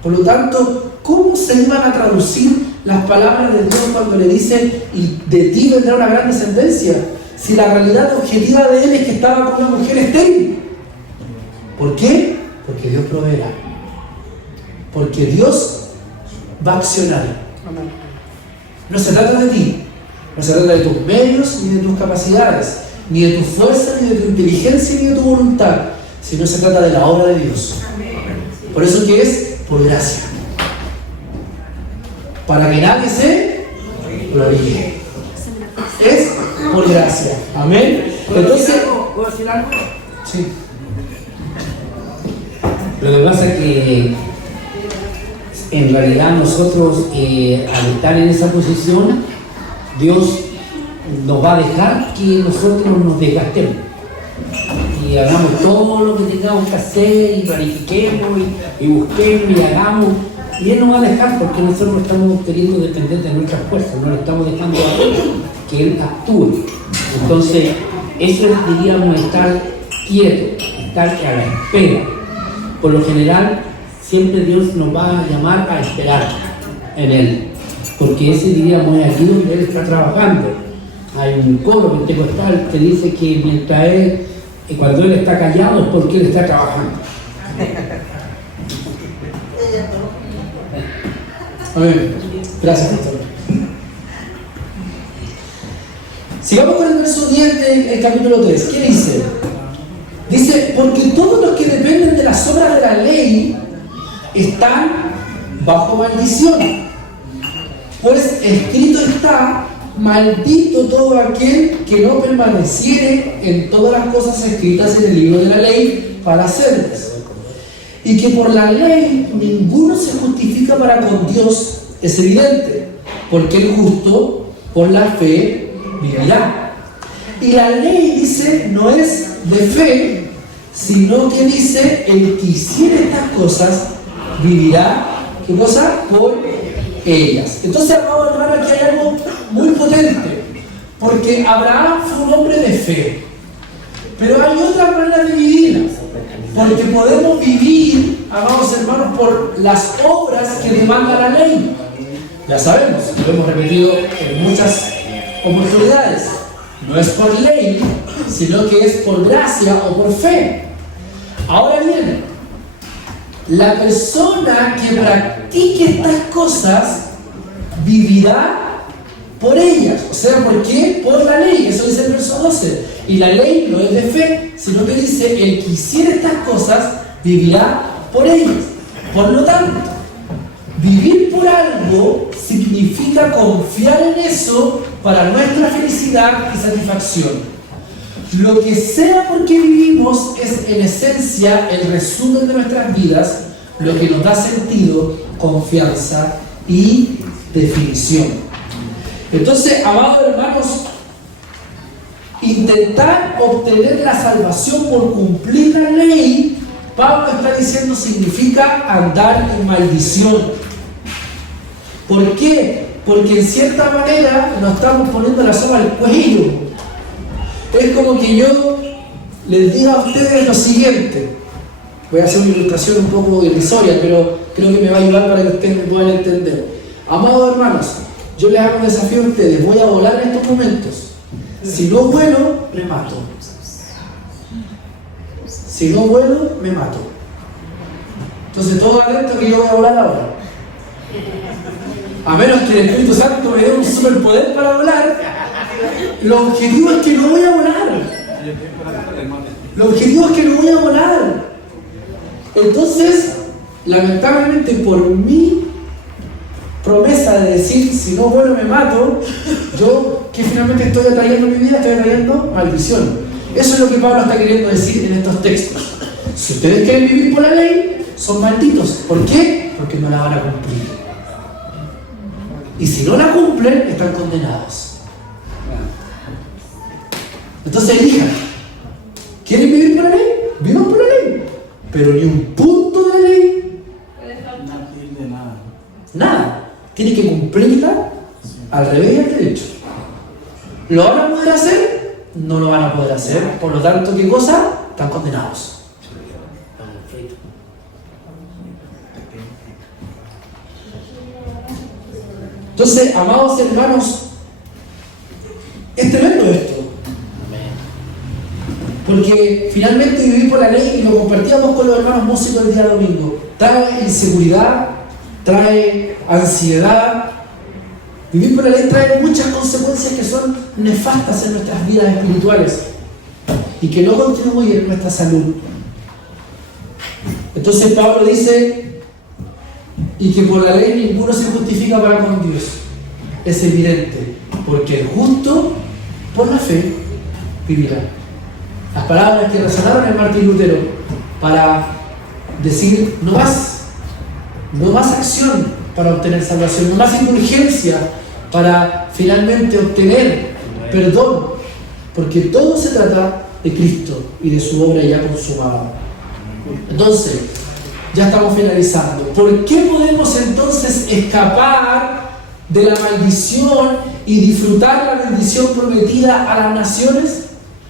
Por lo tanto, ¿cómo se iban a traducir las palabras de Dios cuando le dice, y de ti vendrá una gran descendencia? Si la realidad objetiva de él es que estaba con una mujer estéril. ¿Por qué? Porque Dios proveerá. Porque Dios va a accionar. No se trata de ti. No se trata de tus medios, ni de tus capacidades, ni de tu fuerza, ni de tu inteligencia, ni de tu voluntad, sino se trata de la obra de Dios. Por eso que es por gracia. Para que nadie se gloríe. Es por gracia. Amén. Entonces, ¿puedo decir algo? sí. Lo que pasa es que en realidad nosotros al estar en esa posición, Dios nos va a dejar que nosotros nos desgastemos y hagamos todo lo que tengamos que hacer y planifiquemos y busquemos y hagamos, y Él nos va a dejar porque nosotros estamos queriendo depender de nuestras fuerzas, no le estamos dejando que Él actúe. Entonces eso es, diríamos, estar quieto, estar a la espera. Por lo general siempre Dios nos va a llamar a esperar en Él, porque ese, diríamos, es aquí donde Él está trabajando. Hay un coro pentecostal que dice que mientras Él, cuando Él está callado es porque Él está trabajando. Amén. Gracias, pastor. Sigamos con el verso 10 del capítulo 3. ¿Qué dice? Dice, porque todos los que dependen de las obras de la ley están bajo maldición. Pues escrito está, maldito todo aquel que no permaneciere en todas las cosas escritas en el libro de la ley para hacerlas. Y que por la ley ninguno se justifica para con Dios, es evidente, porque el justo por la fe vivirá. Y la ley, dice, no es de fe, sino que dice, el que hiciera estas cosas vivirá, ¿qué cosa? Por ellas. Entonces, amado hermano, aquí hay algo muy potente, porque Abraham fue un hombre de fe, pero hay otra manera de vivir, porque podemos vivir, amados hermanos, por las obras que demanda la ley. Ya sabemos, lo hemos repetido en muchas oportunidades, no es por ley, sino que es por gracia o por fe. Ahora bien, la persona que practique estas cosas vivirá por ellas. O sea, ¿por qué? Por la ley. Eso dice el verso 12. Y la ley no es de fe, sino que dice, el que hiciera estas cosas vivirá por ellas. Por lo tanto, vivir por algo significa confiar en eso para nuestra felicidad y satisfacción. Lo que sea por qué vivimos es en esencia el resumen de nuestras vidas, lo que nos da sentido, confianza y definición. Entonces, amados hermanos, intentar obtener la salvación por cumplir la ley, Pablo está diciendo, significa andar en maldición. ¿Por qué? Porque en cierta manera nos estamos poniendo la soga al cuello. Es como que yo les diga a ustedes lo siguiente. Voy a hacer una ilustración un poco irrisoria, pero creo que me va a ayudar para que ustedes me puedan entender. Amados hermanos, yo les hago un desafío a ustedes. Voy a volar en estos momentos. Si no vuelo, me mato. Si no vuelo, me mato. Entonces, todo atento que yo voy a volar ahora. A menos que el Espíritu Santo me dé un superpoder para volar, lo objetivo es que no voy a volar. Lo objetivo es que no voy a volar. Entonces, lamentablemente, por mi promesa de decir, si no vuelo me mato, yo, que finalmente estoy atrayendo en mi vida, estoy atrayendo maldición. Eso es lo que Pablo está queriendo decir en estos textos. Si ustedes quieren vivir por la ley, son malditos. ¿Por qué? Porque no la van a cumplir. Y si no la cumplen, están condenados. Entonces elijan. ¿Quieren vivir por la ley? Vivan por la ley. Pero ni un punto de la ley. Nada. Tienen que cumplirla al revés y al derecho. ¿Lo van a poder hacer? No lo van a poder hacer. Por lo tanto, ¿qué cosa? Están condenados. Entonces, amados hermanos, es tremendo esto. Porque finalmente vivir por la ley, y lo compartíamos con los hermanos músicos el día domingo, trae inseguridad, trae ansiedad. Vivir por la ley trae muchas consecuencias que son nefastas en nuestras vidas espirituales y que no contribuyen en nuestra salud. Entonces Pablo dice, y que por la ley ninguno se justifica para con Dios. Es evidente, porque el justo por la fe vivirá. Las palabras que resonaron en Martín Lutero para decir no más acción para obtener salvación, no más indulgencia para finalmente obtener perdón, porque todo se trata de Cristo y de su obra ya consumada. Entonces, ya estamos finalizando. ¿Por qué podemos entonces escapar de la maldición y disfrutar la bendición prometida a las naciones?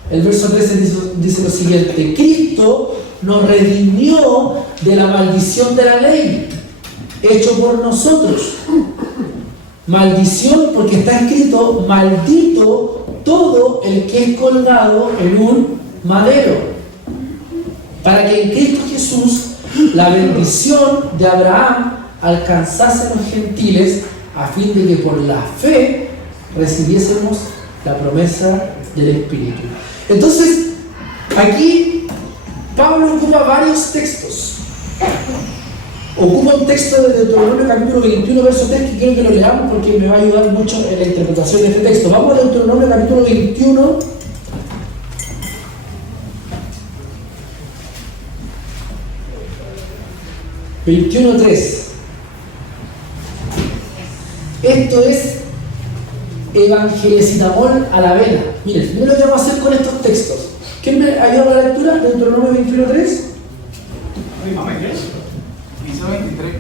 El verso 13 dice lo siguiente: Cristo nos redimió de la maldición de la ley, hecho por nosotros. Maldición porque está escrito: maldito todo el que es colgado en un madero. Para que en Cristo Jesús la bendición de Abraham alcanzase a los gentiles, a fin de que por la fe recibiésemos la promesa del Espíritu. Entonces, aquí Pablo ocupa varios textos. Ocupa un texto de Deuteronomio capítulo 21, verso 3, que quiero que lo leamos porque me va a ayudar mucho en la interpretación de este texto. Vamos a Deuteronomio capítulo 21. Esto es evangelicitamol a la vela. Miren lo que vamos a hacer con estos textos. ¿Quién me ayuda con la lectura? Deuteronomio 21:3. Dice 23.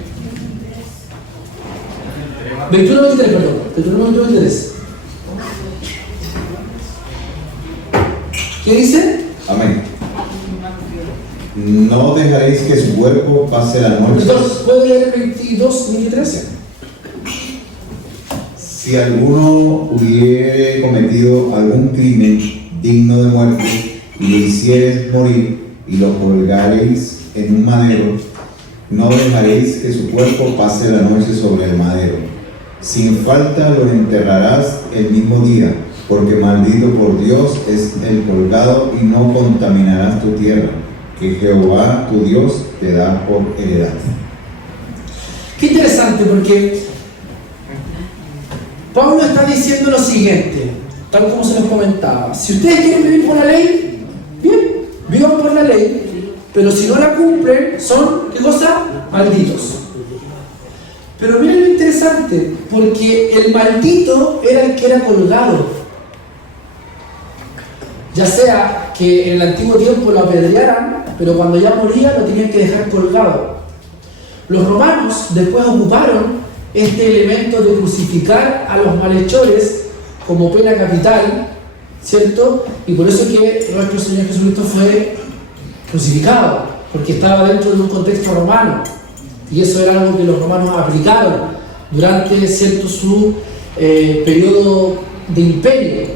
21:23, perdón. Deuteronomio 21:23. ¿Qué dice? Amén. No dejaréis que su cuerpo pase la noche. Entonces, ¿puedo leer el 22:23? Si alguno hubiere cometido algún crimen digno de muerte y lo hiciereis morir y lo colgareis en un madero, no dejaréis que su cuerpo pase la noche sobre el madero. Sin falta lo enterrarás el mismo día, porque maldito por Dios es el colgado, y no contaminarás tu tierra, que Jehová tu Dios te da por heredad. Qué interesante, porque Pablo está diciendo lo siguiente, tal como se nos comentaba: si ustedes quieren vivir por la ley, bien, vivan por la ley, pero si no la cumplen, son, ¿qué cosa? Malditos. Pero miren lo interesante, porque el maldito era el que era colgado. Ya sea que en el antiguo tiempo lo apedrearan, pero cuando ya moría lo tenían que dejar colgado. Los romanos después ocuparon este elemento de crucificar a los malhechores como pena capital, ¿cierto? Y por eso que nuestro Señor Jesucristo fue crucificado, porque estaba dentro de un contexto romano. Y eso era algo que los romanos aplicaron durante cierto su periodo de imperio.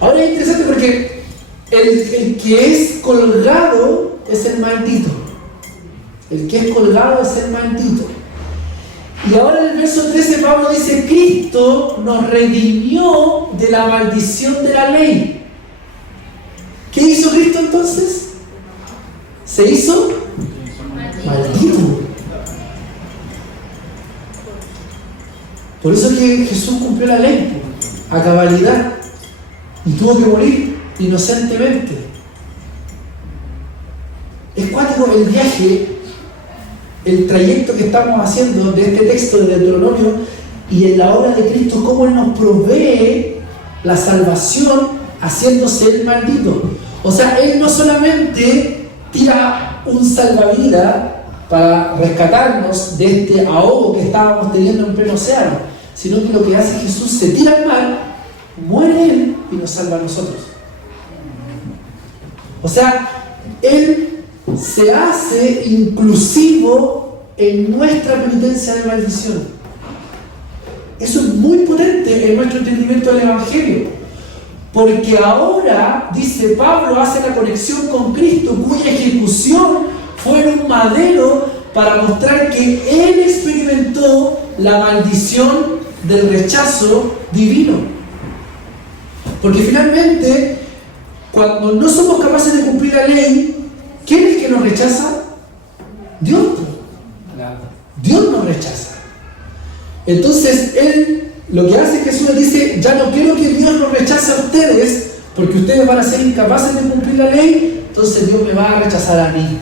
Ahora es interesante porque el que es colgado es el maldito. El que es colgado es el maldito. Y ahora en el verso 13 Pablo dice: Cristo nos redimió de la maldición de la ley. ¿Qué hizo Cristo entonces? Se hizo maldito. Por eso que Jesús cumplió la ley a cabalidad y tuvo que morir inocentemente. Es cuático el viaje, el trayecto que estamos haciendo de este texto de Deuteronomio y en la obra de Cristo, cómo Él nos provee la salvación haciéndose el maldito. O sea, Él no solamente tira un salvavidas para rescatarnos de este ahogo que estábamos teniendo en pleno océano, sino que lo que hace Jesús: se tira al mar, muere Él y nos salva a nosotros. O sea, Él se hace inclusivo en nuestra penitencia de maldición. Eso es muy potente en nuestro entendimiento del Evangelio, porque ahora, dice Pablo, hace la conexión con Cristo, cuya ejecución fue en un madero para mostrar que Él experimentó la maldición del rechazo divino. Porque finalmente, cuando no somos capaces de cumplir la ley, ¿quién es el que nos rechaza? Dios. Dios nos rechaza. Entonces, Él, lo que hace Jesús, le dice: ya no quiero que Dios nos rechace a ustedes, porque ustedes van a ser incapaces de cumplir la ley, entonces Dios me va a rechazar a mí.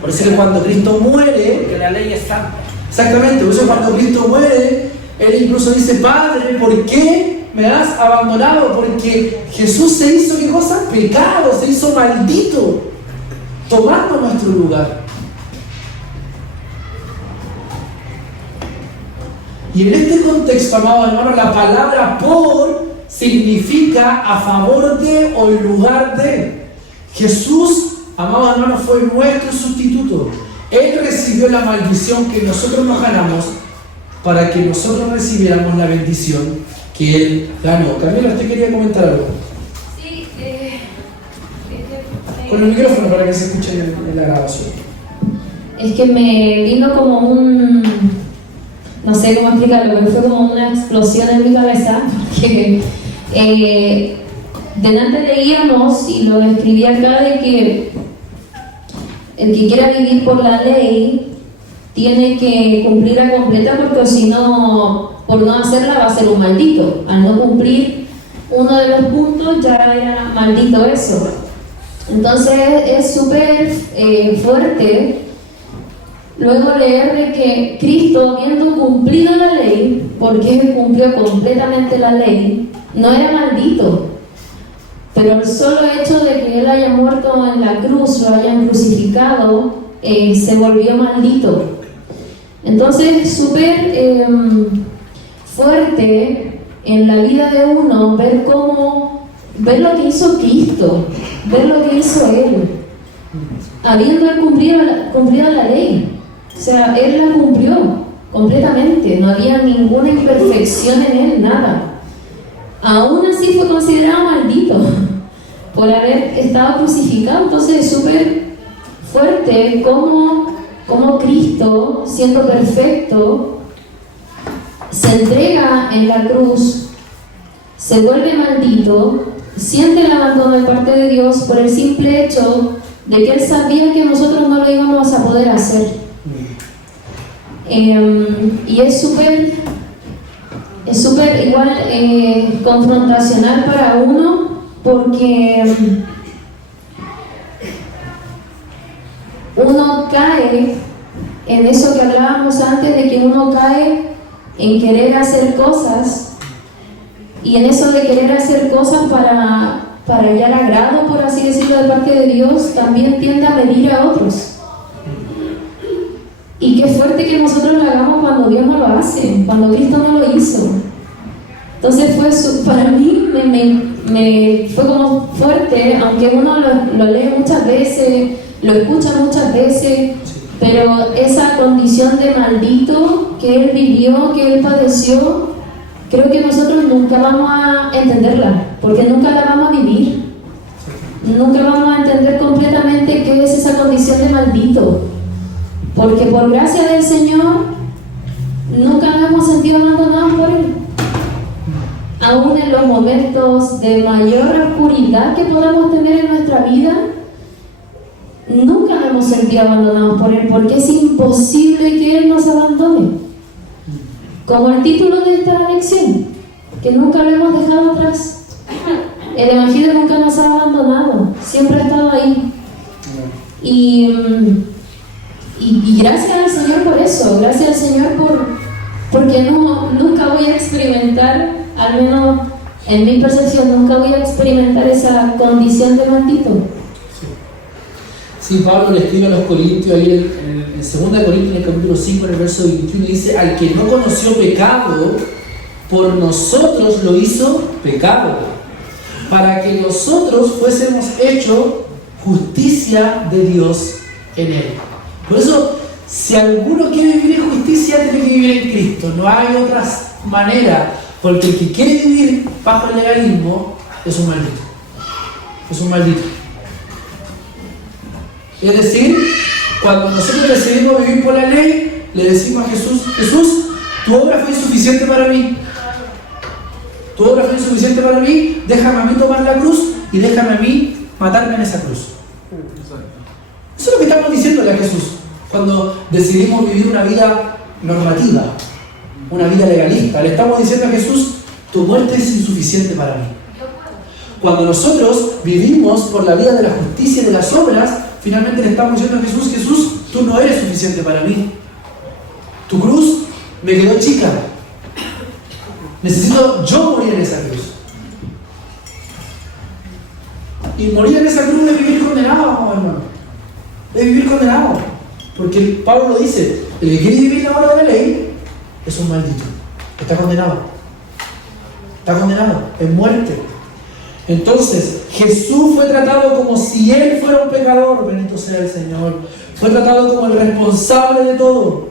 Por eso que cuando Cristo muere, Que la ley es santa. exactamente, por eso cuando Cristo muere, Él incluso dice: Padre, ¿por qué me has abandonado? Porque Jesús se hizo, ¿qué cosa? Pecado, se hizo maldito, tomando nuestro lugar. Y en este contexto, amados hermanos, la palabra por significa a favor de o en lugar de. Jesús, amados hermanos, fue nuestro sustituto. Él recibió la maldición que nosotros nos ganamos para que nosotros recibiéramos la bendición que Él ganó. Camila, ¿usted quería comentar algo? Sí, Con el micrófono para que se escuche en la grabación. es que me vino como un... no sé cómo explicarlo, pero fue como una explosión en mi cabeza, porque delante leíamos, y lo escribí acá, de que el que quiera vivir por la ley tiene que cumplirla completa, porque si no, por no hacerla va a ser un maldito. Al no cumplir uno de los puntos ya era maldito eso. Entonces es súper fuerte luego leer de que Cristo, habiendo cumplido la ley, porque Él cumplió completamente la ley, no era maldito. Pero el solo hecho de que Él haya muerto en la cruz, lo hayan crucificado, se volvió maldito. Entonces es súper fuerte en la vida de uno ver lo que hizo Cristo, ver lo que hizo Él, habiendo cumplido la ley. O sea, Él la cumplió completamente, no había ninguna imperfección en Él, nada. Aún así fue considerado maldito por haber estado crucificado. Entonces es súper fuerte cómo Cristo, siendo perfecto, se entrega en la cruz, se vuelve maldito, siente el abandono de parte de Dios por el simple hecho de que Él sabía que nosotros no lo íbamos a poder hacer. Y es súper igual confrontacional para uno, porque uno cae en eso que hablábamos antes, de que uno cae en querer hacer cosas, y en eso de querer hacer cosas para hallar agrado, por así decirlo, de parte de Dios, también tiende a medir a otros. Y qué fuerte que nosotros lo hagamos cuando Dios no lo hace, cuando Cristo no lo hizo. Entonces para mí me fue como fuerte, aunque uno lo lee muchas veces, lo escucha muchas veces, pero esa condición de maldito que Él vivió, que Él padeció, creo que nosotros nunca vamos a entenderla, porque nunca la vamos a vivir. Nunca vamos a entender completamente qué es esa condición de maldito. Porque por gracia del Señor, nunca nos hemos sentido abandonados por Él. Aún en los momentos de mayor oscuridad que podamos tener en nuestra vida, nunca nos hemos sentido abandonados por Él, porque es imposible que Él nos abandone. Como el título de esta lección, que nunca lo hemos dejado atrás. El Evangelio nunca nos ha abandonado, siempre ha estado ahí. Y gracias al Señor por eso, gracias al Señor porque nunca voy a experimentar, al menos en mi percepción, nunca voy a experimentar esa condición de maldito. Sí, Pablo le escribe a los Corintios, ahí en 2 Corintios, en el capítulo 5, en el verso 21, dice: al que no conoció pecado, por nosotros lo hizo pecado, para que nosotros fuésemos hechos justicia de Dios en Él. Por eso, si alguno quiere vivir en justicia, tiene que vivir en Cristo. No hay otra manera, porque el que quiere vivir bajo el legalismo es un maldito. Es un maldito. Es decir, cuando nosotros decidimos vivir por la ley, le decimos a Jesús: Jesús, tu obra fue insuficiente para mí. Tu obra fue insuficiente para mí, déjame a mí tomar la cruz y déjame a mí matarme en esa cruz. Eso es lo que estamos diciéndole a Jesús cuando decidimos vivir una vida normativa, una vida legalista. Le estamos diciendo a Jesús: tu muerte es insuficiente para mí. Cuando nosotros vivimos por la vía de la justicia y de las obras, finalmente le estamos diciendo a Jesús: Jesús, tú no eres suficiente para mí. Tu cruz me quedó chica. Necesito yo morir en esa cruz. Y morir en esa cruz es vivir condenado, hermano. Es vivir condenado. Porque Pablo lo dice: el que quiere vivir la obra de la ley es un maldito. Está condenado. Está condenado. Es muerte. Entonces, Jesús fue tratado como si Él fuera un pecador. Bendito sea el Señor. Fue tratado como el responsable de todo.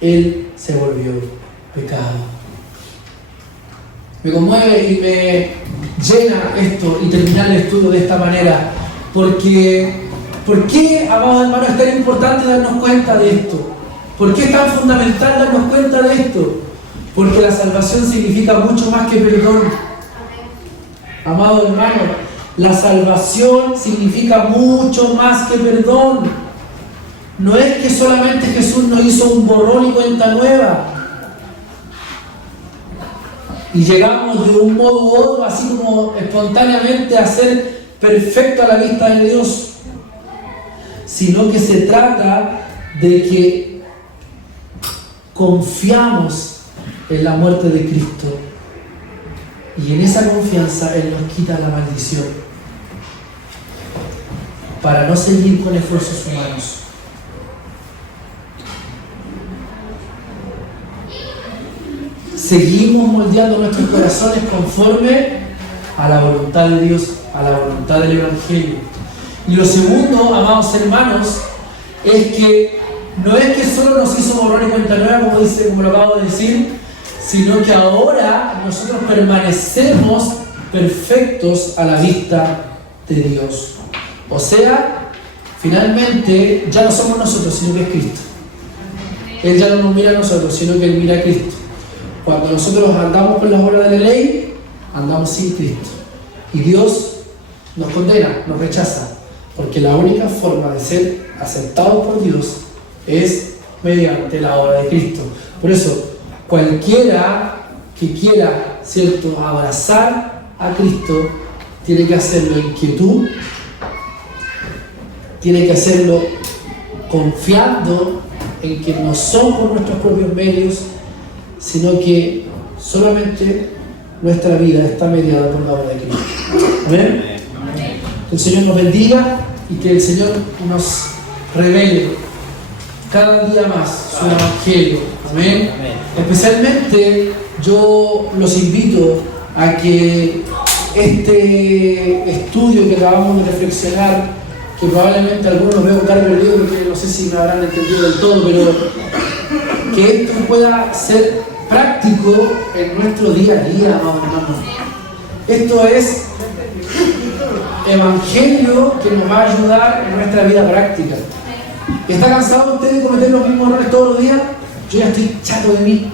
Él se volvió pecado. Me conmueve y me llena esto y terminar el estudio de esta manera, porque ¿por qué, amados hermanos, es tan importante darnos cuenta de esto? ¿Por qué es tan fundamental darnos cuenta de esto? Porque la salvación significa mucho más que perdón. Amados hermanos, la salvación significa mucho más que perdón. No es que solamente Jesús nos hizo un borrón y cuenta nueva y llegamos de un modo u otro, así como espontáneamente, a ser perfecto a la vista de Dios, sino que se trata de que confiamos en la muerte de Cristo, y en esa confianza Él nos quita la maldición para no seguir con esfuerzos humanos. Seguimos moldeando nuestros corazones conforme a la voluntad de Dios, a la voluntad del Evangelio. Y lo segundo, amados hermanos, es que no es que solo nos hizo borrar y cuenta nueva, como lo acabo de decir, sino que ahora nosotros permanecemos perfectos a la vista de Dios. O sea, finalmente ya no somos nosotros, sino que es Cristo. Él ya no nos mira a nosotros, sino que Él mira a Cristo. Cuando nosotros andamos con las obras de la ley, andamos sin Cristo. Y Dios nos condena, nos rechaza. Porque la única forma de ser aceptados por Dios es mediante la obra de Cristo. Por eso, cualquiera que quiera, ¿cierto?, abrazar a Cristo, tiene que hacerlo en quietud, tiene que hacerlo confiando en que no son por nuestros propios medios, sino que solamente nuestra vida está mediada por la obra de Cristo. ¿Amén? Que el Señor nos bendiga y que el Señor nos revele cada día más su evangelio. Amén. Especialmente yo los invito a que este estudio que acabamos de reflexionar, que probablemente algunos veo cara perdido porque no sé si me habrán entendido del todo, pero que esto pueda ser práctico en nuestro día a día, amados hermanos. Esto es evangelio que nos va a ayudar en nuestra vida práctica. ¿Está cansado usted de cometer los mismos errores todos los días? Yo ya estoy chato de mí.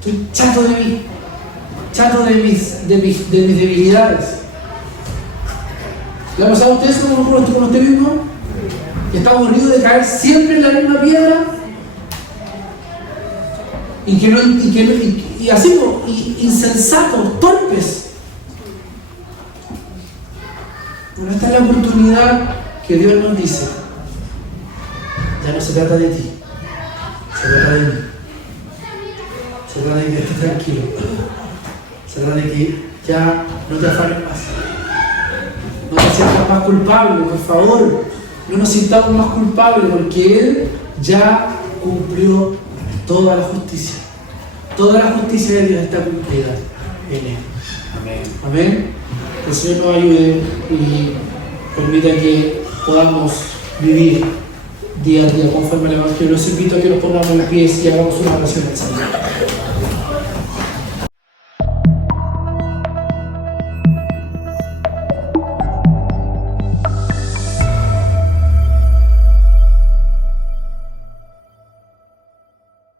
Estoy chato de mí. Chato de mis debilidades. ¿Le ha pasado a usted eso con usted mismo? ¿Está aburrido de caer siempre en la misma piedra? Y así, insensatos, torpes. Pero esta es la oportunidad que Dios nos dice. Ya no se trata de ti, se trata de mí. Se trata de que estés tranquilo. Se trata de que ya no te afanes más. No te sientas más culpable, por favor. No nos sintamos más culpables porque Él ya cumplió toda la justicia. Toda la justicia de Dios está cumplida en Él. Amén. Amén. Que el Señor nos ayude y permita que podamos vivir día a día conforme al Evangelio. Los invito a que nos pongamos en las pies y hagamos una oración al Señor.